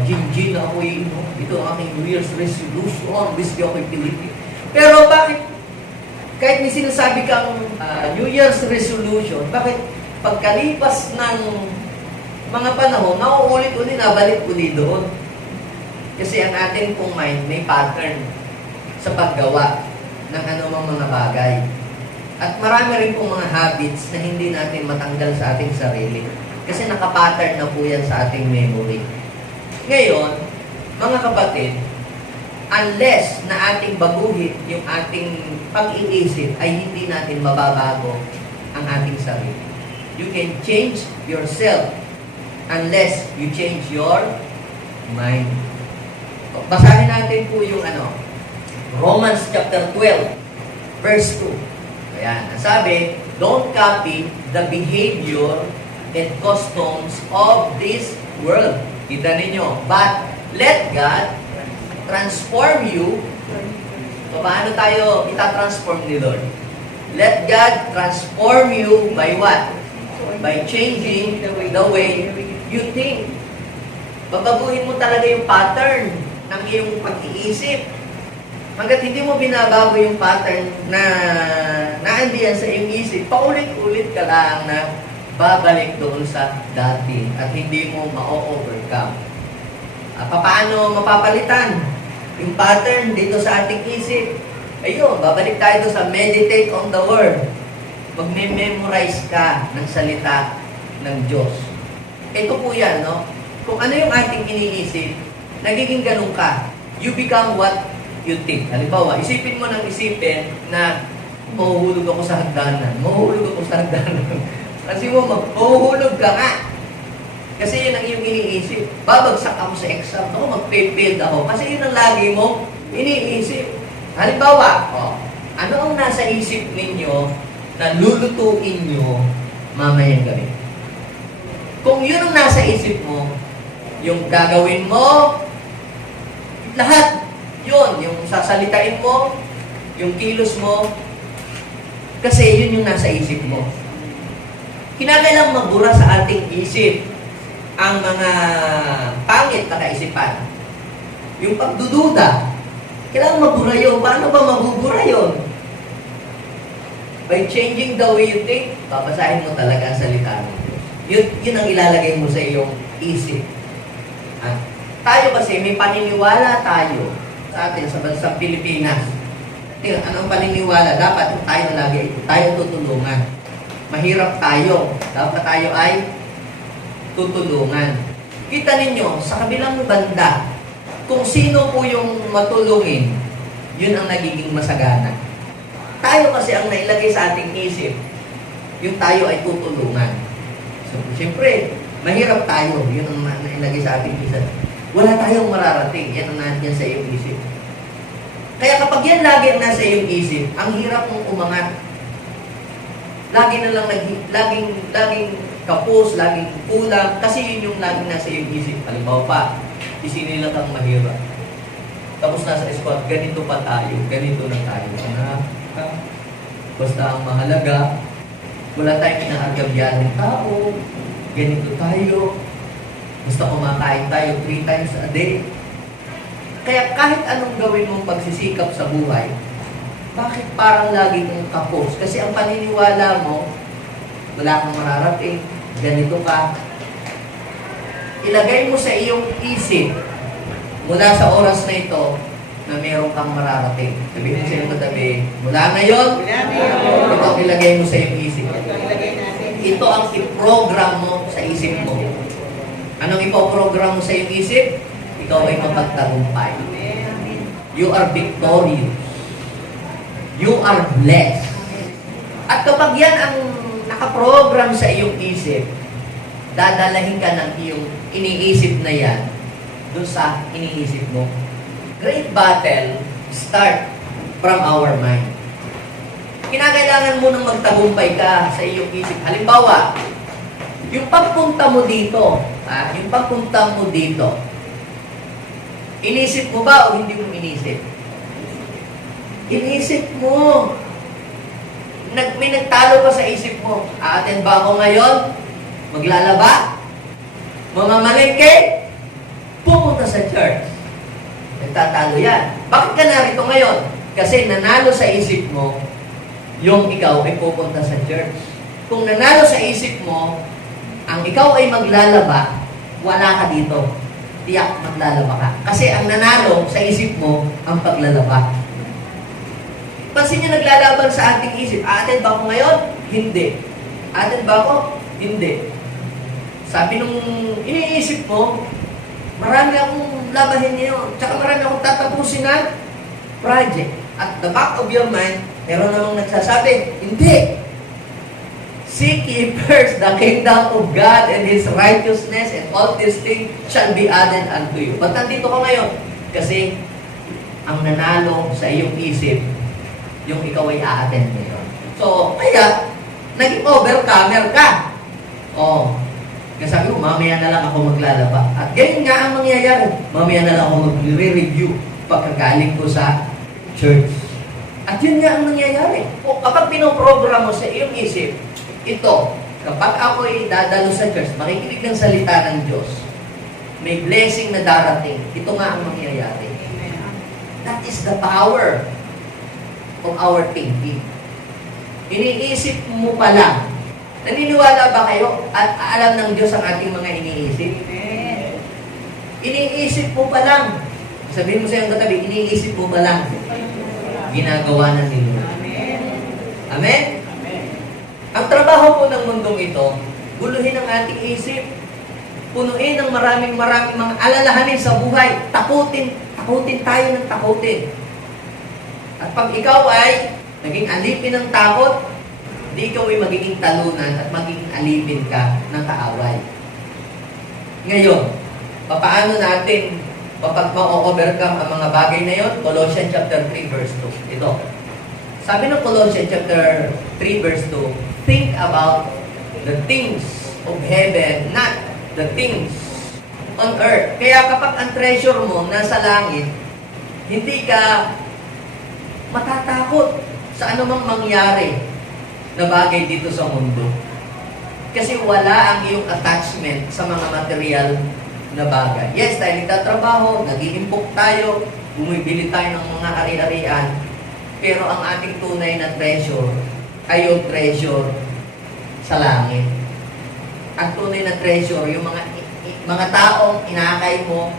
Gin ako iinom. Ito ang aking New Year's resolution. Whiskey ako ipilitin. Pero bakit, kahit may sinasabi kang New Year's resolution, bakit pagkalipas ng mga panahon, nauulit-ulit, nabalik-ulit doon? Kasi ang ating pong mind may pattern sa paggawa ng anumang mga bagay. At marami rin pong mga habits na hindi natin matanggal sa ating sarili. Kasi nakapattern na po yan sa ating memory. Ngayon, mga kapatid, unless na ating baguhin yung ating pag-iisip, ay hindi natin mababago ang ating sarili. You can change yourself unless you change your mind. Basahin natin po yung Romans chapter 12, verse 2. Ayan, sabi, don't copy the behavior and customs of this world. Kita ninyo, but let God transform you. So, paano tayo itatransform ni Lord? Let God transform you by what? By changing the way you think. Babaguhin mo talaga yung pattern ng iyong pag-iisip. Hanggat hindi mo binabago yung pattern na naandiyan sa iyong isip, paulit-ulit ka lang na babalik doon sa dati at hindi mo ma-overcome. Paano mapapalitan yung pattern dito sa ating isip? Ayun, babalik tayo doon sa meditate on the Word. Magme-memorize ka ng salita ng Diyos. Ito po yan, no? Kung ano yung ating iniisip, nagiging ganun ka. You become what you think. Halimbawa, isipin mo ng isipin na mahuhulog ako sa hagdanan. Mahuhulog ako sa hagdanan. Kasi mo, mahuhulog ka nga. Kasi yun ang iyong iniisip. Babagsak ako sa exam. Ako, mag-fail ako. Kasi yun ang lagi mong iniisip. Halimbawa, ano ang nasa isip ninyo na lulutuin nyo mamayang gabi? Kung yun ang nasa isip mo, yung gagawin mo, lahat yun, yung sasalitain mo, yung kilos mo, kasi yun yung nasa isip mo. Kinakailang mabura sa ating isip ang mga pangit na kaisipan. Yung pagdududa, kailangan mabura yun. Paano ba mabubura yun? By changing the way you think, babasahin mo talaga ang salita ng Diyos. Yun ang ilalagay mo sa iyong isip. Tayo kasi, may paniniwala tayo sa atin sa bansang Pilipinas. Anong paniniwala? Dapat tayo lagi, tayo tutulungan. Mahirap tayo. Dapat tayo ay tutulungan. Kita ninyo, sa kabilang banda, kung sino po yung matulungin, yun ang nagiging masagana. Tayo kasi ang nailagay sa ating isip, yung tayo ay tutulungan. So, siyempre, mahirap tayo. Yun ang nailagay sa ating isip. Wala tayong mararating. Yan ang nandiyan sa iyong isip. Kaya kapag yan lagi ang nasa iyong isip, ang hirap mong umangat. Laging kapos, laging kulang, kasi yun yung laging nasa iyong isip. Halimbawa pa, isinilang kang mahirap. Tapos nasa squad, ganito pa tayo, ganito na tayo. Basta ang mahalaga, wala tayong inaargabyan ng tao, ganito tayo, basta kumakain tayo 3 times a day. Kaya kahit anong gawin mong pagsisikap sa buhay, bakit parang lagi kang kapos? Kasi ang paniniwala mo, wala kang mararating, ganito ka. Ilagay mo sa iyong isip, mula sa oras na ito, na meron kang mararating. Sabihin sa iyong katabi, mula ngayon, ito ang ilagay mo sa iyong isip. Ito ang i-program mo sa isip mo. Anong ipoprogram mo sa iyong isip? Ikaw ay mapagtagumpay. You are victorious. You are blessed. At kapag yan ang nakaprogram sa iyong isip, dadalahin ka ng iyong iniisip na yan doon sa iniisip mo. Great battle start from our mind. Kinakailangan mo nang magtagumpay ka sa iyong isip. Halimbawa, yung pagpunta mo dito, inisip mo ba o hindi mo inisip? Inisip mo. May nagtalo pa sa isip mo. Aaten ba ako ngayon? Maglalaba? Mamamalengke? Pupunta sa church. Nagtatalo yan. Bakit ka narito ngayon? Kasi nanalo sa isip mo, yung ikaw ay pupunta sa church. Kung nanalo sa isip mo, ang ikaw ay maglalaba, wala ka dito. Tiyak, maglalaba ka. Kasi ang nanalo sa isip mo, ang paglalaba. Pansin niyo, naglalaban sa ating isip. Aaten ba ako ngayon? Hindi. Aaten ba ako? Hindi. Sabi nung iniisip mo, Marami akong labahin ngayon. Tsaka marami akong tatapusin na project. At the back of your mind, meron namang nagsasabi, hindi. Seek ye first the kingdom of God and His righteousness, and all these things shall be added unto you. Ba't nandito ka ngayon? Kasi ang nanalo sa iyong isip, yung ikaw ay a-attend ngayon. So, kaya, naging overcomer ka. Oh, kasi sabi ko, mamaya na lang ako maglalaba. At ganyan nga ang mangyayari. Mamaya na lang ako mag-re-review pagkagaling ko sa church. At yun nga ang nangyayari. O kapag pinoprogram mo sa iyong isip, ito, kapag ako ay dadalo sa church, makikinig ng salita ng Diyos, may blessing na darating. Ito nga ang mangyayari. That is the power of our thinking. Iniisip mo pa lang. Naniniwala ba kayo at alam ng Diyos ang ating mga iniisip? Amen. Iniisip mo pa lang. Sabihin mo sa iyong katabi, iniisip mo pa lang. Ginagawa na ni Lord. Amen. Amen? Amen. Ang trabaho po ng mundong ito, guluhin ang ating isip. Punuin ng maraming mga alalahanin sa buhay. Takutin tayo ng takutin. At pag ikaw ay naging alipin ng takot, hindi ikaw ay magiging talunan at magiging alipin ka ng kaaway. Ngayon, paano natin ma-overcome ang mga bagay na yon? Colossians chapter 3 verse 2. Ito. Sabi ng Colossians chapter 3 verse 2, think about the things of heaven, not the things on earth. Kaya kapag ang treasure mo nasa langit, hindi ka matatakot sa anumang mangyari na bagay dito sa mundo. Kasi wala ang iyong attachment sa mga material na bagay. Yes, tayo nagtatrabaho, nag-iimpok tayo, bumibili tayo ng mga ari-arian, pero ang ating tunay na treasure ay yung treasure sa langit. Ang tunay na treasure, yung mga taong inaakay mo,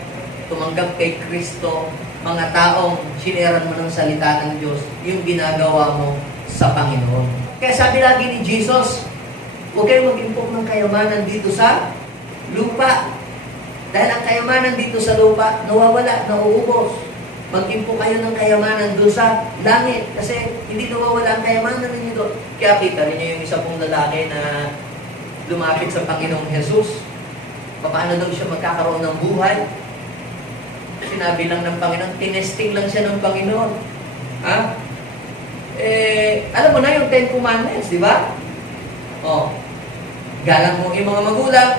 tumanggap kay Kristo, mga taong sineran mo ng salita ng Diyos, yung ginagawa mo sa Panginoon. Kaya sabi lagi ni Jesus, huwag kayong mag-impok ng kayamanan dito sa lupa. Dahil ang kayamanan dito sa lupa, nawawala, nauubos. Mag-impok kayo ng kayamanan doon sa langit. Kasi hindi nawawala ang kayamanan ninyo doon. Kaya kita rin niyo yung isa pong lalaki na lumapit sa Panginoong Jesus. Paano daw siya magkakaroon ng buhay? Sinabi lang ng Panginoon, tinesting lang siya ng Panginoon. Ha? Alam mo na yung 10 Commandments, di ba? Oh, galang mo yung mga magulang,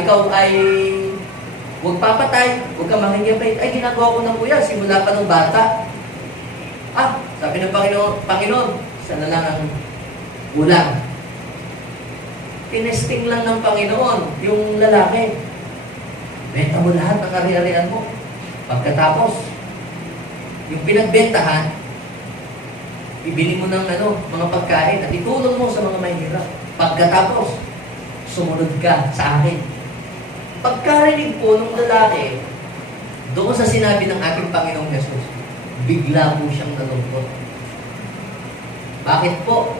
ikaw ay huwag papatay, huwag kang makikipay. Ay, ginagawa ko na po yan, simula pa ng bata. Sabi ng Panginoon, sana lang ang ulang. Tinesting lang ng Panginoon yung lalaki. Benta mo lahat ng ari-arian mo. Pagkatapos, yung pinagbentahan, ibili mo ng mga pagkain at itulong mo sa mga mahirap. Pagkatapos, sumunod ka sa akin. Pagkarinig po ng lalaki, doon sa sinabi ng ating Panginoong Jesus, bigla po siyang nalungkot. Bakit po?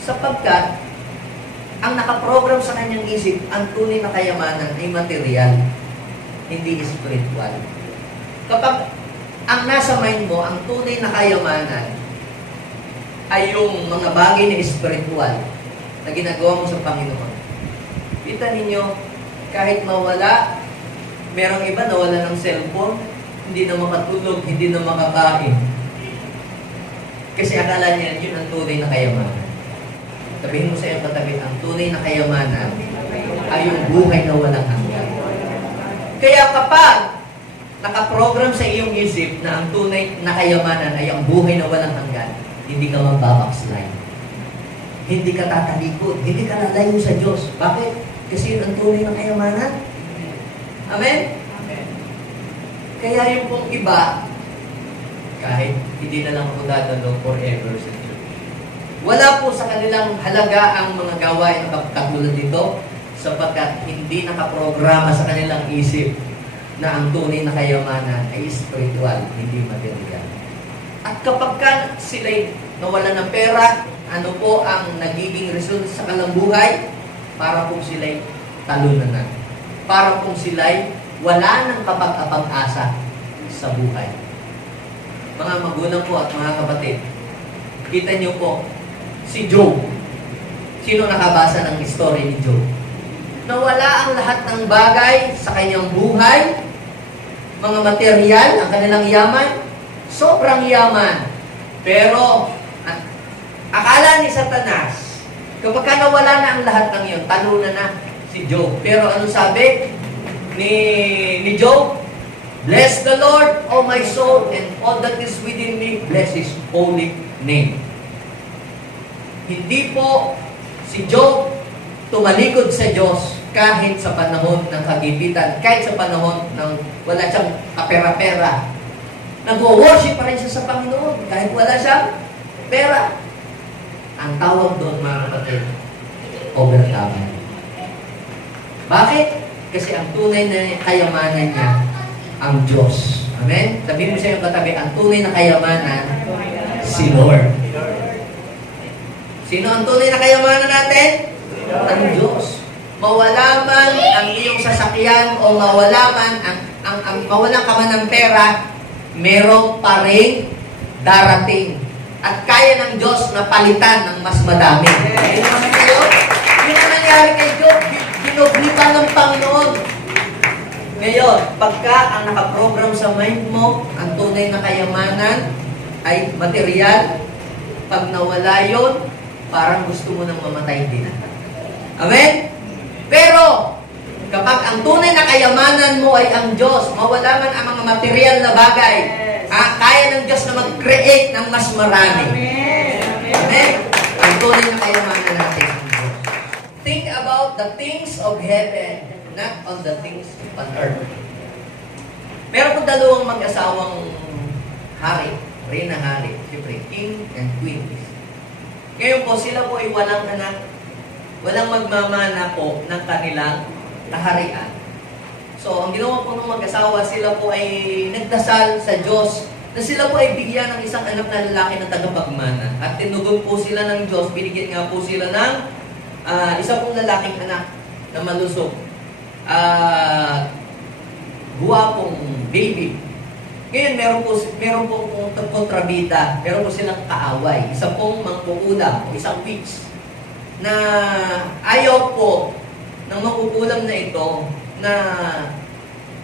Sapagkat, ang nakaprogram sa kanyang isip, ang tunay na kayamanan ay material, hindi spiritual. Kapag ang nasa mind mo, ang tunay na kayamanan, ay yung mga bagay na spiritual na ginagawa mo sa Panginoon. Kita ninyo, kahit mawala, merong iba nawala ng cellphone, hindi na makatulog, hindi na makakain. Kasi akala niya, yun ang tunay na kayamanan. Sabihin mo sa iyong katabi, ang tunay na kayamanan ay yung buhay na walang hanggan. Kaya kapag nakaprogram sa iyong isip na ang tunay na kayamanan ay ang buhay na walang hanggan, hindi ka magbabackslide. Hindi ka tatalikod. Hindi ka lalayo sa Diyos. Bakit? Kasi yun ang tunay na kayamanan. Amen? Amen. Kaya yung pong iba, kahit hindi na lang ako dadalo forever sa Diyos. Wala po sa kanilang halaga ang mga gawain na katulad nito sapagkat hindi nakaprograma sa kanilang isip na ang tunay na kayamanan ay spiritual, hindi material. At kapag sila'y nawala ng pera, ano po ang nagiging result sa kanilang buhay? Para po sila'y talunan na. para kung sila'y wala ng kapag-apag-asa sa buhay. Mga magulang po at mga kapatid, kita niyo po, si Job. Sino nakabasa ng story ni Job? Nawala ang lahat ng bagay sa kanyang buhay, mga material, ang kanilang yaman, sobrang yaman. Pero, akala ni Satanas, kapag nawala na ang lahat ng iyon, talunan na si Job. Pero ano sabi ni Job? Bless the Lord, O my soul, and all that is within me, bless His holy name. Hindi po si Job tumalikod sa Diyos kahit sa panahon ng kagipitan, kahit sa panahon ng wala siyang kapera-pera. Nag-worship pa rin siya sa Panginoon kahit wala siyang pera. Ang tawag doon, mga kapatid, overcome. Bakit? Kasi ang tunay na kayamanan niya, ang Diyos. Amen? Sabihin mo sa iyong katabi, ang tunay na kayamanan, si Lord. Sino ang tunay na kayamanan natin? Ang Diyos. Mawala man ang iyong sasakyan o mawala man mawala ka man ng pera, meron pa rin darating. At kaya ng Diyos na palitan ng mas madami. Ayun naman kayo. Yun ang nangyari kay Job. Binublipan ng Panginoon. Ngayon, pagka ang nakaprogram sa mind mo, ang tunay na kayamanan ay material, pag nawala yun, parang gusto mo nang mamatay din. Amen? Pero, kapag ang tunay na kayamanan mo ay ang Diyos, mawala man ang mga material na bagay, kaya ng Diyos na mag-create ng mas marami. Amen? Ang tunay na kayamanan natin ang Diyos. Think about the things of heaven, not on the things on earth. Meron po dalawang mag-asawang hari, reyna hari, siyempre, king and queen. Ngayon po, sila po ay walang anak, walang magmamana po ng kanilang kaharian. So, ang ginawa po ng mag-asawa, sila po ay nagdasal sa Diyos na sila po ay bigyan ng isang anak na lalaki na tagapagmana. At tinugon po sila ng Diyos, binigyan nga po sila ng isa pong lalaking anak na malusog. Guwapong baby. Ngayon, meron po kontrabida, meron po silang kaaway. Isa pong mangkukulam o isang witch na ayaw po ng mangkukulam na ito na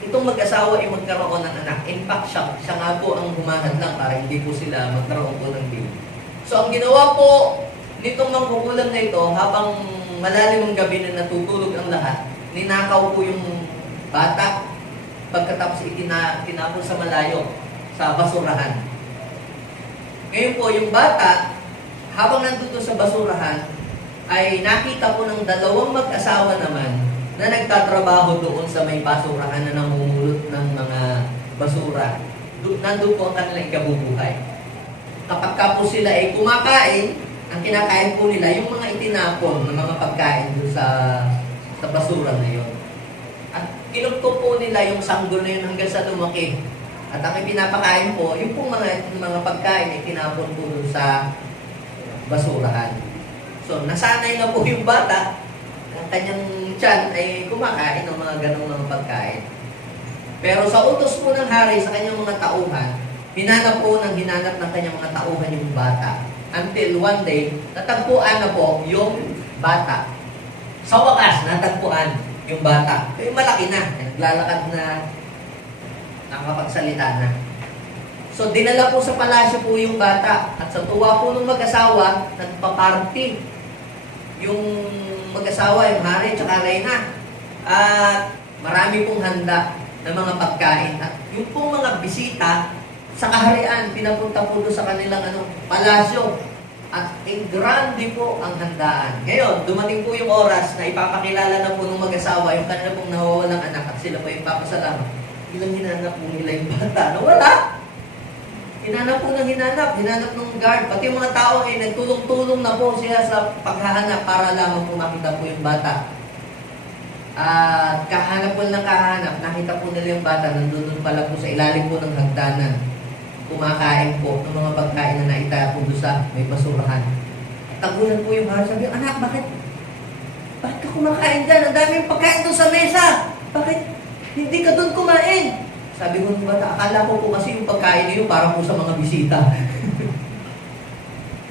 itong mag-asawa ay magkaroon ng anak. In fact, siya nga po ang humahad lang para hindi po sila magkaroon po ng baby. So, ang ginawa po nitong mangkukulam na ito, habang malalim ang gabi na natutulog ang lahat, ninakaw po yung bata. Pagkatapos tinapon sa malayo, sa basurahan. Ngayon po, yung bata, habang nandito sa basurahan, ay nakita po ng dalawang mag-asawa naman na nagtatrabaho doon sa may basurahan na namumulot ng mga basura. Nandun po ang kanilang ikabubuhay. Kapag ka po sila ay kumakain, ang kinakain po nila, yung mga itinapon ng mga pagkain doon sa basura na yun. At kinugto po nila yung sanggol na yun hanggang sa lumaki. At ang pinapakain po, yung pong mga pagkain ay tinapon po doon sa basurahan. So, nasanay na po yung bata, ang kanyang tiyan ay kumakain ng mga ganong mga pagkain. Pero sa utos po ng hari sa kanyang mga tauhan, hinanap ng kanyang mga tauhan yung bata. Until one day, natagpuan na po yung bata. Sa wakas, natagpuan yung bata. Yung malaki na, naglalakad na, nakapagsalita na. So, dinala po sa palasyo po yung bata. At sa tuwa po ng mag-asawa, nagpa-party. Yung mag-asawa, yung hari, tsaka reyna. At marami pong handa ng mga pagkain. At yung pong mga bisita sa kaharian, pinapunta po doon sa kanilang palasyo. At grande po ang handaan. Ngayon, dumating po yung oras na ipapakilala na po ng mag-asawa yung kanila pong nawawalang anak at sila po yung papasalamat. Ilang hinanap po nila yung bata? Nawala! Hinanap po hinanap ng guard. Pati yung mga tao ay nagtulong-tulong na po sila sa paghahanap para lamang po makita po yung bata. At kahanap po ng kahanap, nakita po nila yung bata, nandun pala po sa ilalim po ng hagdanan. Kumakain po ng mga pagkain na naitapon doon sa may basurahan. Tagulan po yung hari, sabi, anak, bakit ka kumakain dyan? Ang daming pagkain doon sa mesa. bakit hindi ka doon kumain? Sabi ko, bata, akala ko po kasi yung pagkain niyo para po sa mga bisita.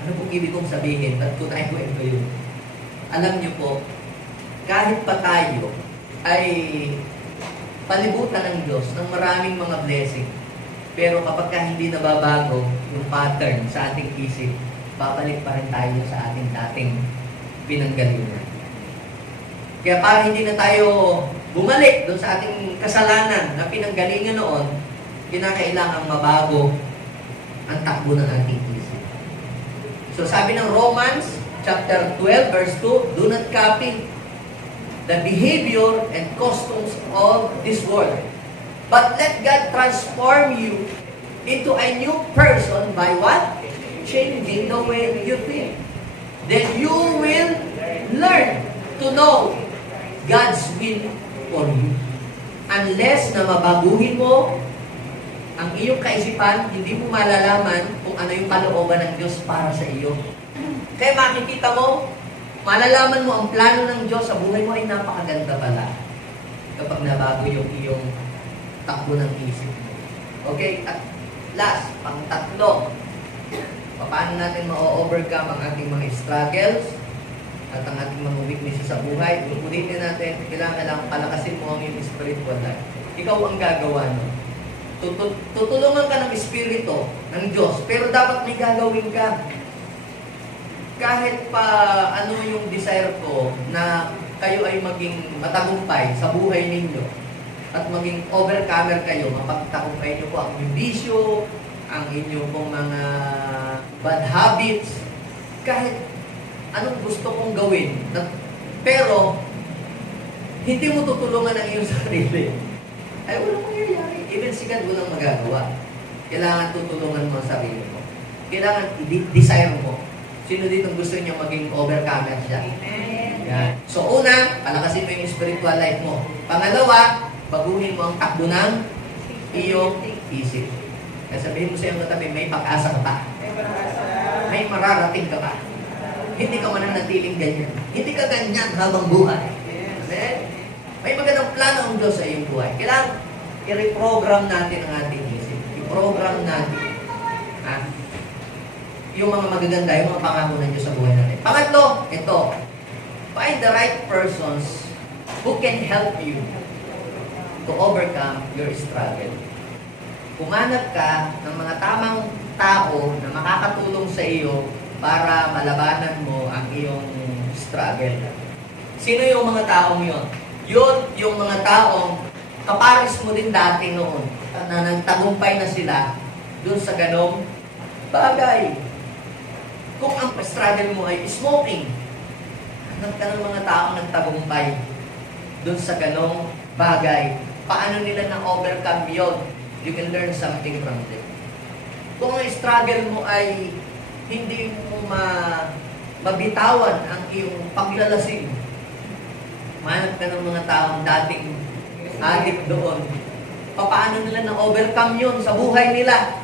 Ano pong ibig kong sabihin? Ba't ko naikwento yun? Alam niyo po, kahit pa tayo ay palibutan ng Diyos ng maraming mga blessing, pero kapag ka hindi nababago yung pattern sa ating isip, babalik pa rin tayo sa ating dating pinanggalingan. Kaya para hindi na tayo bumalik doon sa ating kasalanan na pinanggalingan noon, kinakailangan mabago ang takbo ng ating isip. So sabi ng Romans chapter 12 verse 2, do not copy the behavior and customs of this world, but let God transform you into a new person by what? Changing the way you think. Then you will learn to know God's will for you. Unless na mabaguhin mo ang iyong kaisipan, hindi mo malalaman kung ano yung kalooban ng Diyos para sa iyo. Kaya makikita mo, malalaman mo ang plano ng Diyos sa buhay mo ay napakaganda pala kapag nabago yung iyong takbo ng isip mo. Okay? At last, pang-tatlo, paano natin ma-overcome ang ating mga struggles at ang ating mga weaknesses sa buhay? Ulitin natin, kailangan palakasin mo ang iyong spiritual life. Ikaw ang gagawa nun. Tutulungan ka ng Espiritu ng Diyos, pero dapat may gagawin ka. Kahit pa ano yung desire ko na kayo ay maging matagumpay sa buhay ninyo at maging overcomer kayo, mapagtagumpay nyo po ang inyong bisyo, ang inyong pong mga bad habits, kahit anong gusto kong gawin, pero hindi mo tutulungan ang iyong sarili, ay walang mangyayari. Even si God walang magagawa. Kailangan tutulungan mo ang sarili mo. Kailangan i-desire mo. Sino dito gusto niya maging overcomer siya? Amen. Yan. So una, palakasin mo yung spiritual life mo. Pangalawa, baguhin mo ang takbo ng iyong isip. Kaya sabihin mo sa iyong katabi, may pag-asa ka pa. May mararating ka pa. Hindi ka mananatiling ganyan. Hindi ka ganyan habang buhay. Amen? May magandang plano ang Diyos sa iyong buhay. Kailangan i-reprogram natin ang ating isip. I-program natin yung mga magaganda, yung mga pangako ng Diyos sa buhay natin. Pangatlo, ito. Find the right persons who can help you to overcome your struggle. Humanap ka ng mga tamang tao na makakatulong sa iyo para malabanan mo ang iyong struggle. Sino yung mga taong yun? Yun yung mga taong kapares mo din dati noon na nagtagumpay na sila dun sa ganong bagay. Kung ang struggle mo ay smoking, hanap ka ng mga taong nagtagumpay dun sa ganong bagay. Paano nila na-overcome yun? You can learn something from them. Kung ang struggle mo ay hindi mo mabitawan ang iyong paglalasing, manap ka ng mga taong dating addict doon. Paano nila na-overcome yun sa buhay nila?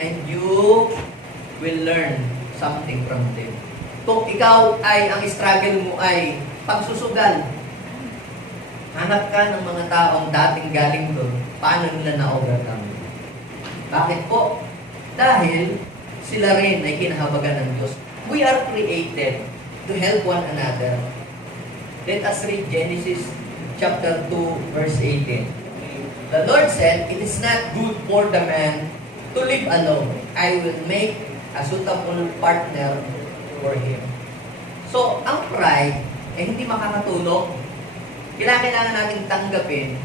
And you will learn something from them. Kung ikaw ay, ang struggle mo ay pagsusugal, hanap ka ng mga taong dating galing doon, paano nila na-overcome? Bakit po? Dahil sila rin ay kinahabagan ng Diyos. We are created to help one another. Let us read Genesis chapter 2, verse 18. The Lord said, it is not good for the man to live alone. I will make a suitable partner for him. So, ang pride ay hindi makakatulong. Kailangan natin tanggapin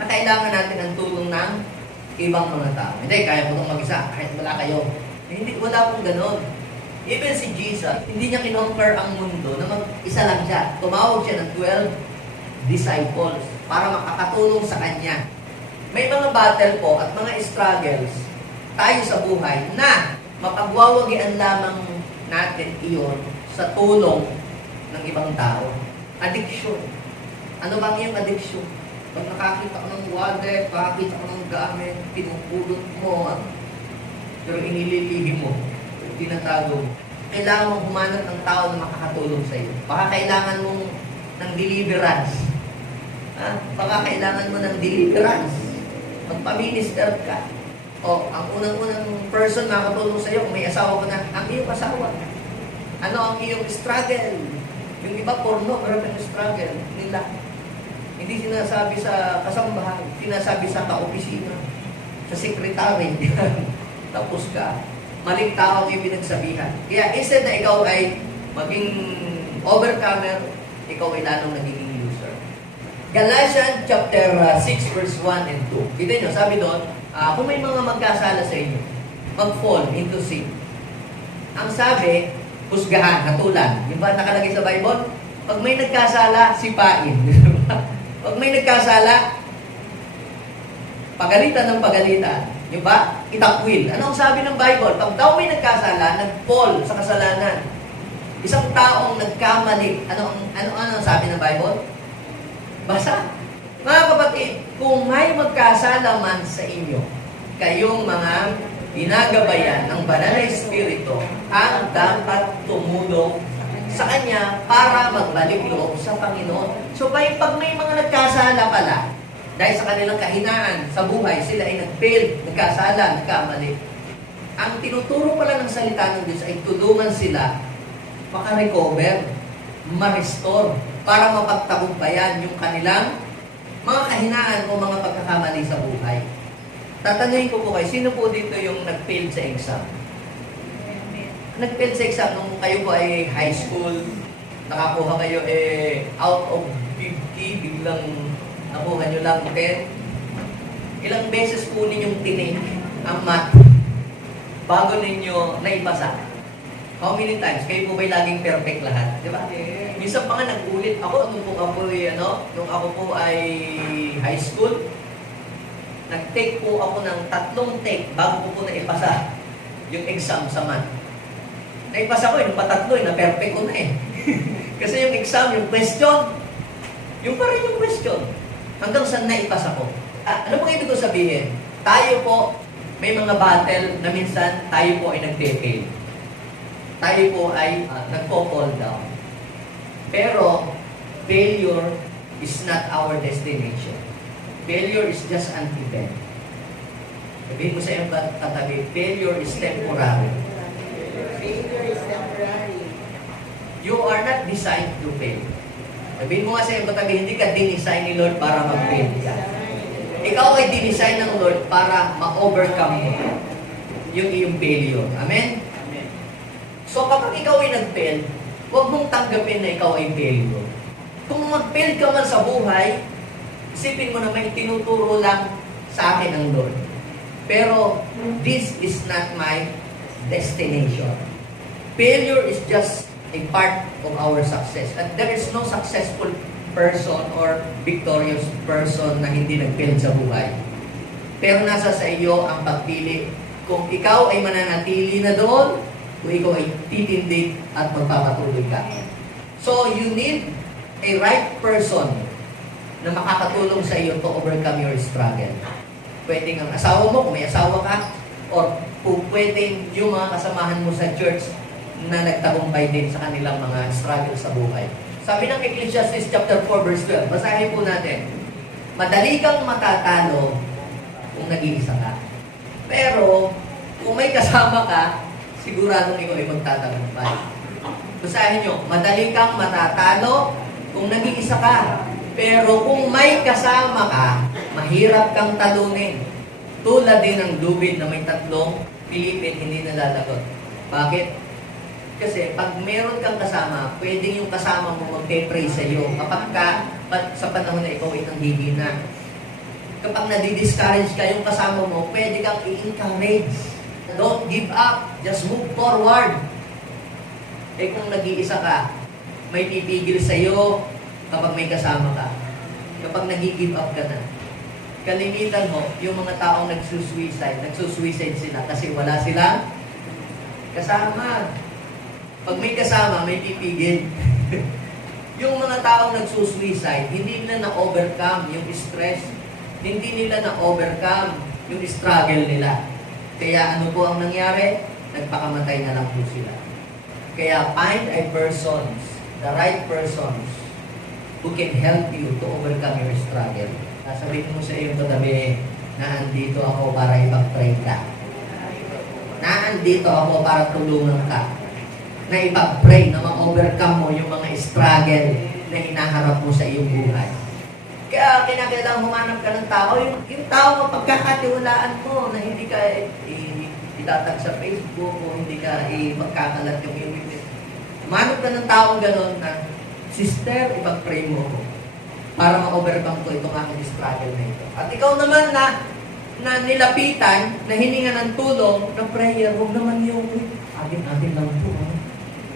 na kailangan natin ang tulong ng ibang mga tao. Hindi, kaya ko itong mag-isa, kahit wala kayo. Hindi, wala pong ganon. Even si Jesus, hindi niya kinonquer ang mundo na mag-isa lang siya. Tumawag siya ng 12 disciples para makakatulong sa Kanya. May mga battle po at mga struggles tayo sa buhay na mapagwawagian lamang natin iyon sa tulong ng ibang tao. Addiction. Ano bang yung addiction? Pag nakakita ko ng wallet, nakakita ko ng gamit, pinupulot mo, pero inililihim mo, tinatago mo. Kailangan mong humanap ng tao na makakatulong sa iyo. Baka kailangan mong ng deliverance. Baka kailangan mo ng deliverance. Magpa-minister ka. O, ang unang-unang person na makatulong sa'yo, kung may asawa ko na, ang iyong asawa. Ano ang iyong struggle? Yung iba, porno, pero ang struggle nila. Hindi sinasabi sa kasambahan, sinasabi sa ka-opisina, sa sekretary. Tapos ka, maling tao yung pinagsabihan. Kaya instead na ikaw ay maging overcomer, ikaw ay lalong nagiging loser. Galatians chapter 6 verse 1 and 2. Kita nyo, sabi doon, kung may mga magkasala sa inyo, mag-fall into sin. Ang sabi, husgahan, hatulan. Yung ba nakalagay sa Bible? Pag may nagkasala, sipain. Pag may nagkasala, pagalitan ng pagalitan. Yung ba? Itakwil. Ano ang sabi ng Bible? Pag daw may nagkasala, nag-fall sa kasalanan. Isang taong nagkamali. Ano ang sabi ng Bible? Basa. Mga kapatid, kung may magkasala man sa inyo, kayong mga ginagabayan ng banal na Espiritu ang dapat tumulong sa Kanya para magbalik loob sa Panginoon. So, pag may mga nagkasala pala, dahil sa kanilang kahinaan sa buhay, sila ay nag-fail, nagkasala, nagkamali. Ang tinuturo pala ng salita ng Diyos ay tulungan sila maka-recover, ma-restore, para mapagtagumpayan yung kanilang mga kahinaan o mga pagkakamali sa buhay. Tatanungin ko po kayo, sino po dito yung nag-fail sa exam? Nag-fail sa exam nung kayo po ay high school, nakakuha kayo out of 50, biglang nakuha nyo lang 10. Ilang beses po ninyong tinake ang math bago ninyo naipasa? How many times? Kayo po ba'y laging perfect lahat? Di ba? Minsan pa nga nag-ulit ako nung ako po ay high school. Nag-take po ako ng 3 take bago ko po naipasa yung exam sa math. Naipasa ko nung patatlo na-perfect ko na Kasi yung exam, yung question, yung pa rin yung question. Hanggang saan naipasa ko. Ano pong ibig ko sabihin? Tayo po, may mga battle na minsan tayo po ay nag-fail. Tayo po ay nagpo-fall down. Pero, failure is not our destination. Failure is just an event. Sabihin mo sa iyong katabi, failure is temporary. Failure is temporary. You are not designed to fail. Sabihin mo nga sa iyong katabi, hindi ka dinesign ni Lord para mag-fail ka. Ikaw ay dinesign ng Lord para ma-overcome mo yung iyong failure. Amen? So kapag ikaw ay nag-fail, huwag mong tanggapin na ikaw ay failure. Kung mag-fail ka man sa buhay, isipin mo na may tinuturo lang sa akin ang Lord. Pero, this is not my destination. Failure is just a part of our success. And there is no successful person or victorious person na hindi nag-fail sa buhay. Pero nasa sa iyo ang pagpili kung ikaw ay mananatili na doon o ikaw ay titindig at magpapatuloy ka. So, you need a right person na makakatulong sa iyo to overcome your struggle. Pwedeng ang asawa mo, kung may asawa ka, or pwedeng yung mga kasamahan mo sa church na nagtagumpay din sa kanilang mga struggle sa buhay. Sabi ng Ecclesiastes chapter 4 verse 12, basahin po natin, madali kang matatalo kung nag-iisa ka. Pero, kung may kasama ka, siguradong ikaw ay magtatagumpay. Basahin nyo, madali kang matatalo kung nag-iisa ka. Pero kung may kasama ka, mahirap kang talunin. Tulad din ng lubid na may 3 pilipin, hindi nalalagot. Bakit? Kasi pag meron kang kasama, pwedeng yung kasama mo magpe-pray sa iyo. Kapag sa panahon na ikaw ay nanghihina. Kapag nadi-discourage ka, yung kasama mo, pwede kang i-encourage. Don't give up. Just move forward. Kung nag-iisa ka, may pipigil sa iyo kapag may kasama ka. Kapag nag-give up ka na. Kalimitan mo, yung mga taong nagsusuicide sila kasi wala silang kasama. Pag may kasama, may pipigil. Yung mga taong nagsusuicide, hindi nila na-overcome yung stress. Hindi nila na-overcome yung struggle nila. Kaya ano po ang nangyari? Nagpakamatay na lang po sila. Kaya find a persons, the right persons, who can help you to overcome your struggle. Sasabihin mo sa iyong katabi, naandito ako para ipag-pray ka. Naandito ako para tulungan ka. Na ipag-pray, na ma-overcome mo yung mga struggle na hinaharap mo sa iyong buhay. Kaya kinakailangan humanap ka ng tao, yung tao mapagkakatiwalaan mo na hindi ka itatag sa Facebook o hindi ka magkakalat yung iyong witness. Humanap ka ng taong gano'n na, sister, ipag-pray mo ko para ma-overcome ko itong aking struggle na ito. At ikaw naman na nilapitan, na hininga ng tulong, ng prayer, huwag naman yung, atin lang po.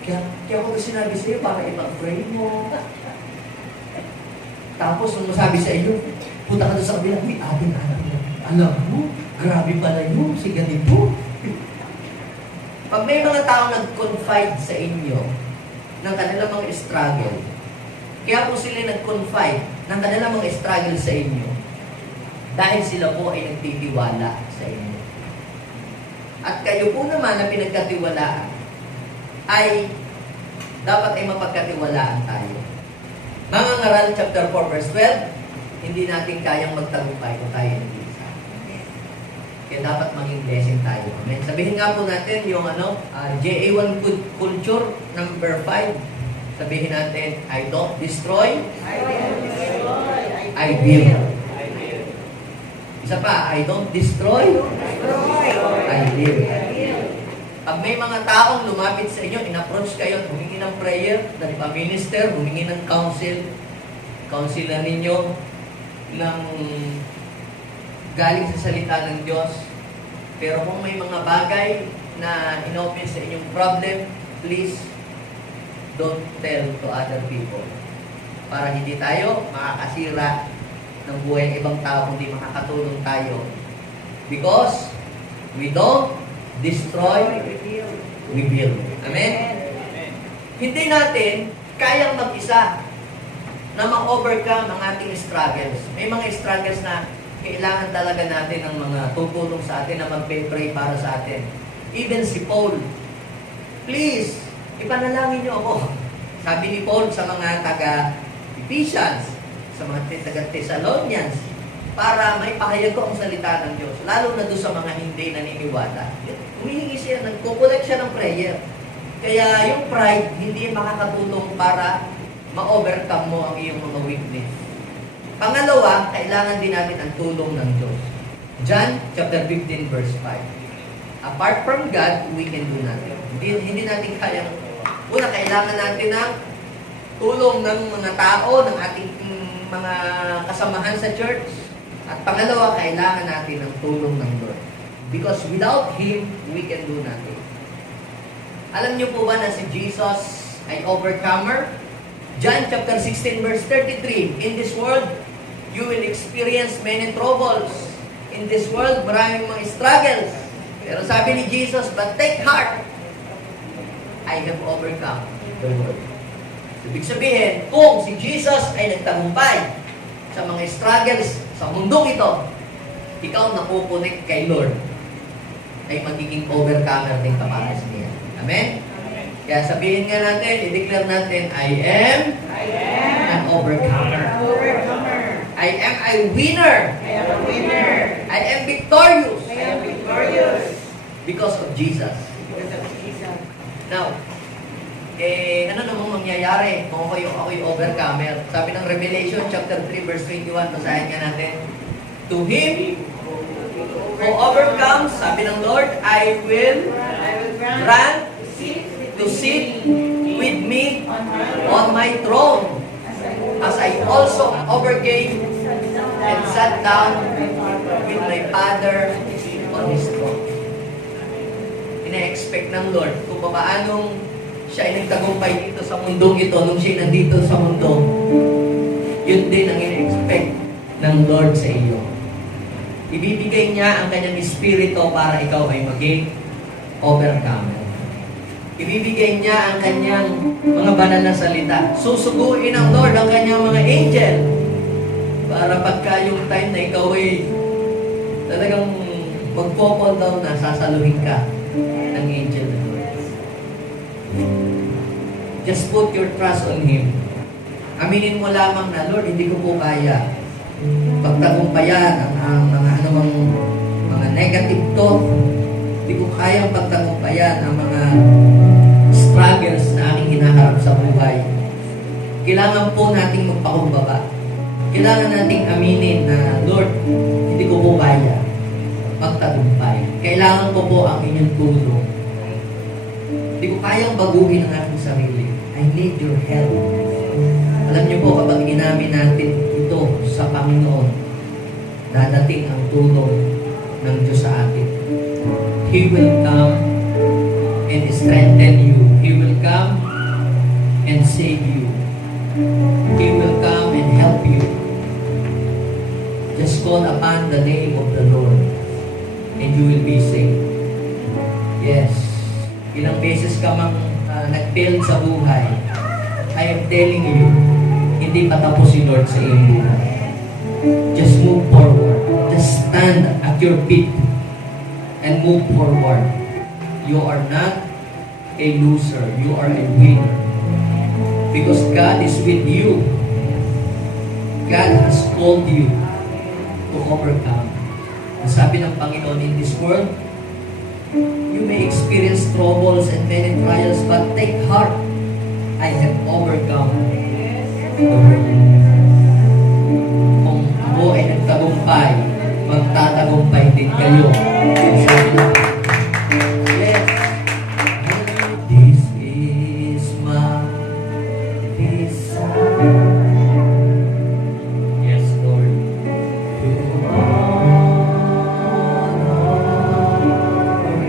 Kaya ako sinabi sa iyo para ipag-pray mo. Tapos, nung masabi sa iyo, punta ka doon sa kabila, atin. Alam mo, grabe pala yun, si ganito. Pag may mga tao nag-confide sa inyo ng kanilang mga struggle, kaya po sila nag-confide ng kanilang mga struggle sa inyo, dahil sila po ay nagtitiwala sa inyo. At kayo po naman na pinagkatiwalaan, ay dapat ay mapagkatiwalaan tayo. Mga Ngaral chapter 4 verse 12, hindi natin kayang magtagumpay kung tayo hindi isa. Kaya dapat maging blessing tayo. Amen. Sabihin nga po natin yung JA1 culture number 5. Sabihin natin, I don't destroy, I build. Isa pa, I don't destroy, I build. Pag may mga taong lumapit sa inyo, in-approach kayo, humingi ng prayer, nagpa-minister, humingi ng counsel na ninyo ng galing sa salita ng Diyos. Pero kung may mga bagay na in-open sa inyong problem, please don't tell to other people. Para hindi tayo makakasira ng buhay ng ibang tao, kundi makakatulong tayo. Because we don't destroy, we build. Amen? Hindi natin kayang mag-isa na ma-overcome ang ating struggles. May mga struggles na kailangan talaga natin ng mga tutulong sa atin na mag-pray para sa atin. Even si Paul, please, ipanalangin niyo ako. Sabi ni Paul sa mga taga-Ephesians, sa mga taga-Thessalonians, para may pahayag ko ang salita ng Diyos, lalo na doon sa mga hindi naniniwala. Humihingi siya, nagkukulek siya ng prayer. Kaya yung pride, hindi makakatulong para ma-overcome mo ang iyong mga weakness. Pangalawa, kailangan din natin ang tulong ng Diyos. John chapter 15 verse 5. Apart from God, we can do nothing. Hindi natin kaya. Una, kailangan natin ng tulong ng mga tao, ng ating mga kasamahan sa church. At pangalawa, kailangan natin ng tulong ng Lord. Because without Him, we can do nothing. Alam niyo po ba na si Jesus ay overcomer? John chapter 16 verse 33, in this world, you will experience many troubles. In this world, maraming mga struggles. Pero sabi ni Jesus, but take heart, I have overcome the world. Ibig sabihin, kung si Jesus ay nagtagumpay sa mga struggles sa mundong ito, ikaw napupunik kay Lord, ay magiging overcomer din kapares niya. Amen? Kaya sabihin nga natin, i-declare natin, I am an overcomer. I am a winner. I am victorious. Because of Jesus. Now, ano namang mangyayari kung ako'y overcomer? Sabi ng Revelation chapter 3 verse 21, basahin nga natin. To him who overcomes, sabi ng Lord, I will grant to sit with me on my throne, as I also overcame and sat down with my Father on His throne. Ina-expect ng Lord kung paanong siya ay nagtagumpay dito sa mundong ito, nung siya nandito sa mundo, yun din ang ina-expect ng Lord sa iyo. Ibibigay niya ang kanyang espiritu para ikaw ay maging overcomer. Ibibigay niya ang kanyang mga banal na salita. Susuguin ng Lord ang kanyang mga angel para pagka yung time na ikaw ay talagang mag-fall down na, sasaluhin ka ng angel ng Lord. Just put your trust on Him. Aminin mo lamang na, Lord, hindi ko po kaya pagtagumpayan ang mga anumang mga negative thought. Hindi ko kayang pagtagumpayan ang mga struggles na aking hinaharap sa buhay. Kailangan po nating magpakumbaba. Kailangan nating aminin na, Lord, hindi ko po kaya magtagumpay. Kailangan ko po ang inyong tulong. Hindi ko kayang baguhin ang aking sarili. I need your help. Alam niyo po, kapag inamin natin ito sa Panginoon, dadating ang tulong ng Diyos sa atin. He will come and strengthen you. He will come and save you. He will come and help you. Just call upon the name of the Lord and you will be saved. Yes. Ilang beses ka mang nag-fail sa buhay, I am telling you, hindi pa tapos si Lord sa iyong buhay. Just move forward. Just stand at your feet and move forward. You are not a loser. You are a winner. Because God is with you. God has called you to overcome. Ang sabi ng Panginoon, in this world, you may experience troubles and many trials, but take heart. I have overcome the world. Kung ako ay nagtagumpay, magtatagumpay din kayo. Sabi ng yes. This is my desire. Yes, Lord. To honor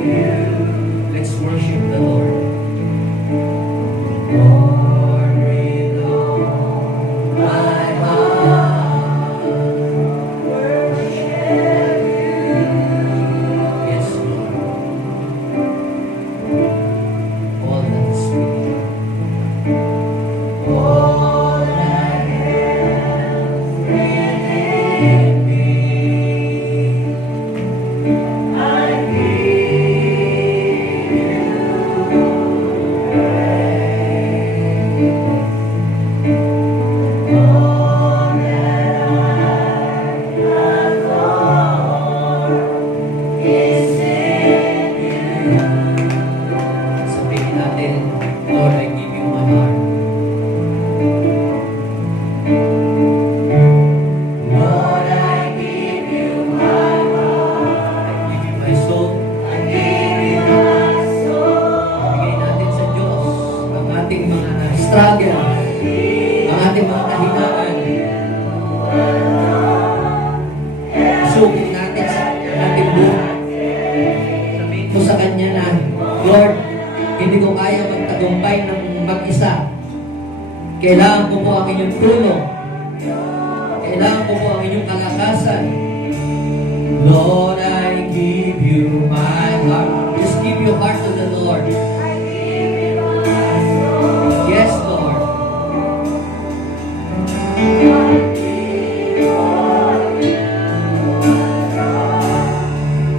you. Let's worship the Lord. Lord, with all my heart, worship you. Yes, Lord. All that is within. All that is within me. I give you all that I adore is in you. Sabihin natin, Lord, I give you my heart. Lord, I give you my heart. I give you my soul. I give you my soul. Bigay natin sa Diyos ang ating mga struggle, ang ating mga kahinaan. Isugin natin sa ating buhay. Sabihin ko sa Kanya na, Lord, hindi ko kaya magtagumpay ng mag-isa. Kailangan ko po ang inyong tulong. Kailangan ko po ang inyong kalakasan. Lord, I give you my heart. Just give your heart to the Lord. Yes, Lord.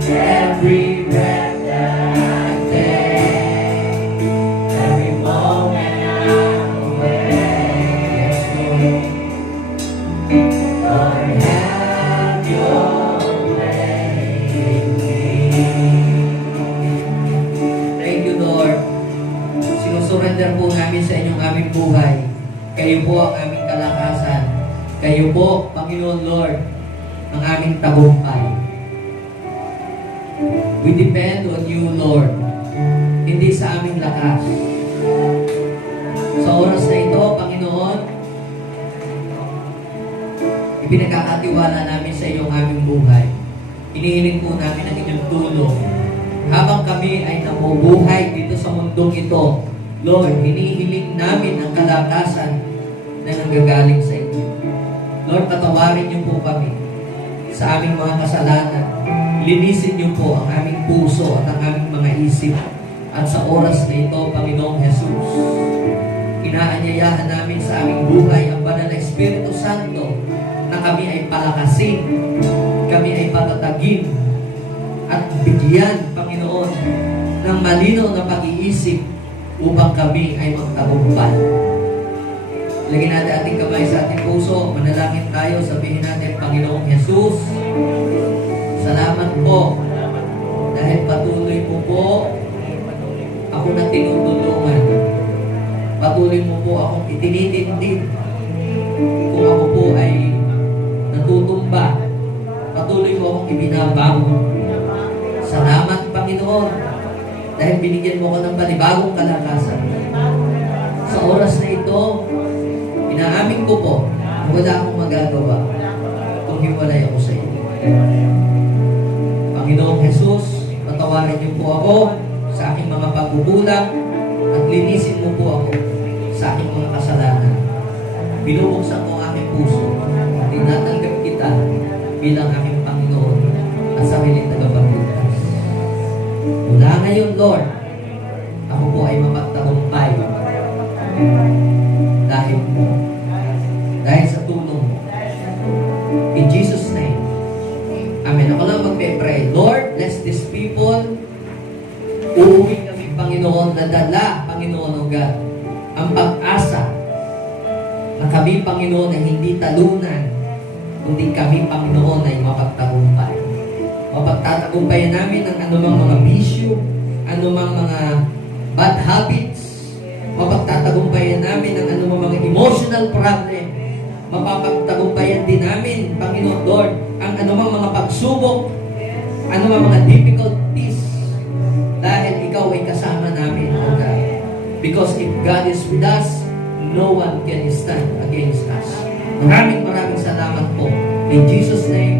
Every breath that I take, every moment I'm awake. Yes, Lord. Lord, have your way in me. Thank you, Lord. Sinusurrender po namin sa inyong aming buhay. Kayo po ang aming kalakasan. Kayo po, Panginoon Lord, ang aming tagumpay. We depend on you, Lord. Hindi sa aming lakas. Sa oras na ito, Panginoon, ipinagkakatiwala namin sa iyo ang aming buhay. Hinihiling po namin ang inyong tulong. Habang kami ay nabubuhay dito sa mundong ito, Lord, hinihiling namin ang kalakasan na nanggagaling sa inyo. Lord, patawarin niyo po kami sa aming mga kasalanan. Linisin niyo po ang aming puso at ang aming mga isip. At sa oras na ito, Panginoong Jesus, inaanyayahan namin sa aming buhay ang banal na Espiritu Santo na kami ay palakasin, kami ay patatagin, at bigyan, Panginoon, ng malinaw na pag-iisip upang kami ay magtagumpay. Lagyan natin ating kamay sa ating puso. Manalangin tayo. Sabihin natin, Panginoong Jesus, salamat po. Dahil patuloy mo po ako na tinutulungan. Patuloy mo po akong itinitindid. Kung ako po ay natutumba, patuloy mo akong ibinabago. Salamat, Panginoon, dahil binigyan mo ko ng panibagong kalakasan. Sa oras na ito, inaamin ko po na wala akong magagawa kung hiwalay ako sa iyo. Panginoong Jesus, patawarin niyo po ako sa aking mga pagkukulang at linisin mo po ako sa aking mga kasalanan. Binubuksan ko ang aking puso at tinatanggap kita bilang aking Panginoon at sariling tagapagligtas. Mula ngayon, Lord, ako po ay mapagtagumpay dahil mo, dahil sa tulong mo. In Jesus' name, Amen. Ako lang magpe-pray. Lord, bless these people. Uuwi kami, Panginoon, na dala, Panginoon, O God, ang pag-asa na kami, Panginoon, ay hindi talunan, kundi kami, Panginoon, ay mapagtagumpay. Mapagtatagumpayan namin ang anumang mga bisyo, anumang mga bad habits. Mapagtatagumpayan namin ang anumang mga emotional problem. Mapapagtagumpayan din namin, Panginoon Lord, ang anumang mga pagsubok, anumang mga difficulties, dahil Ikaw ay kasama namin, O God. Because if God is with us, no one can stand against us. Maraming salamat po. In Jesus' name,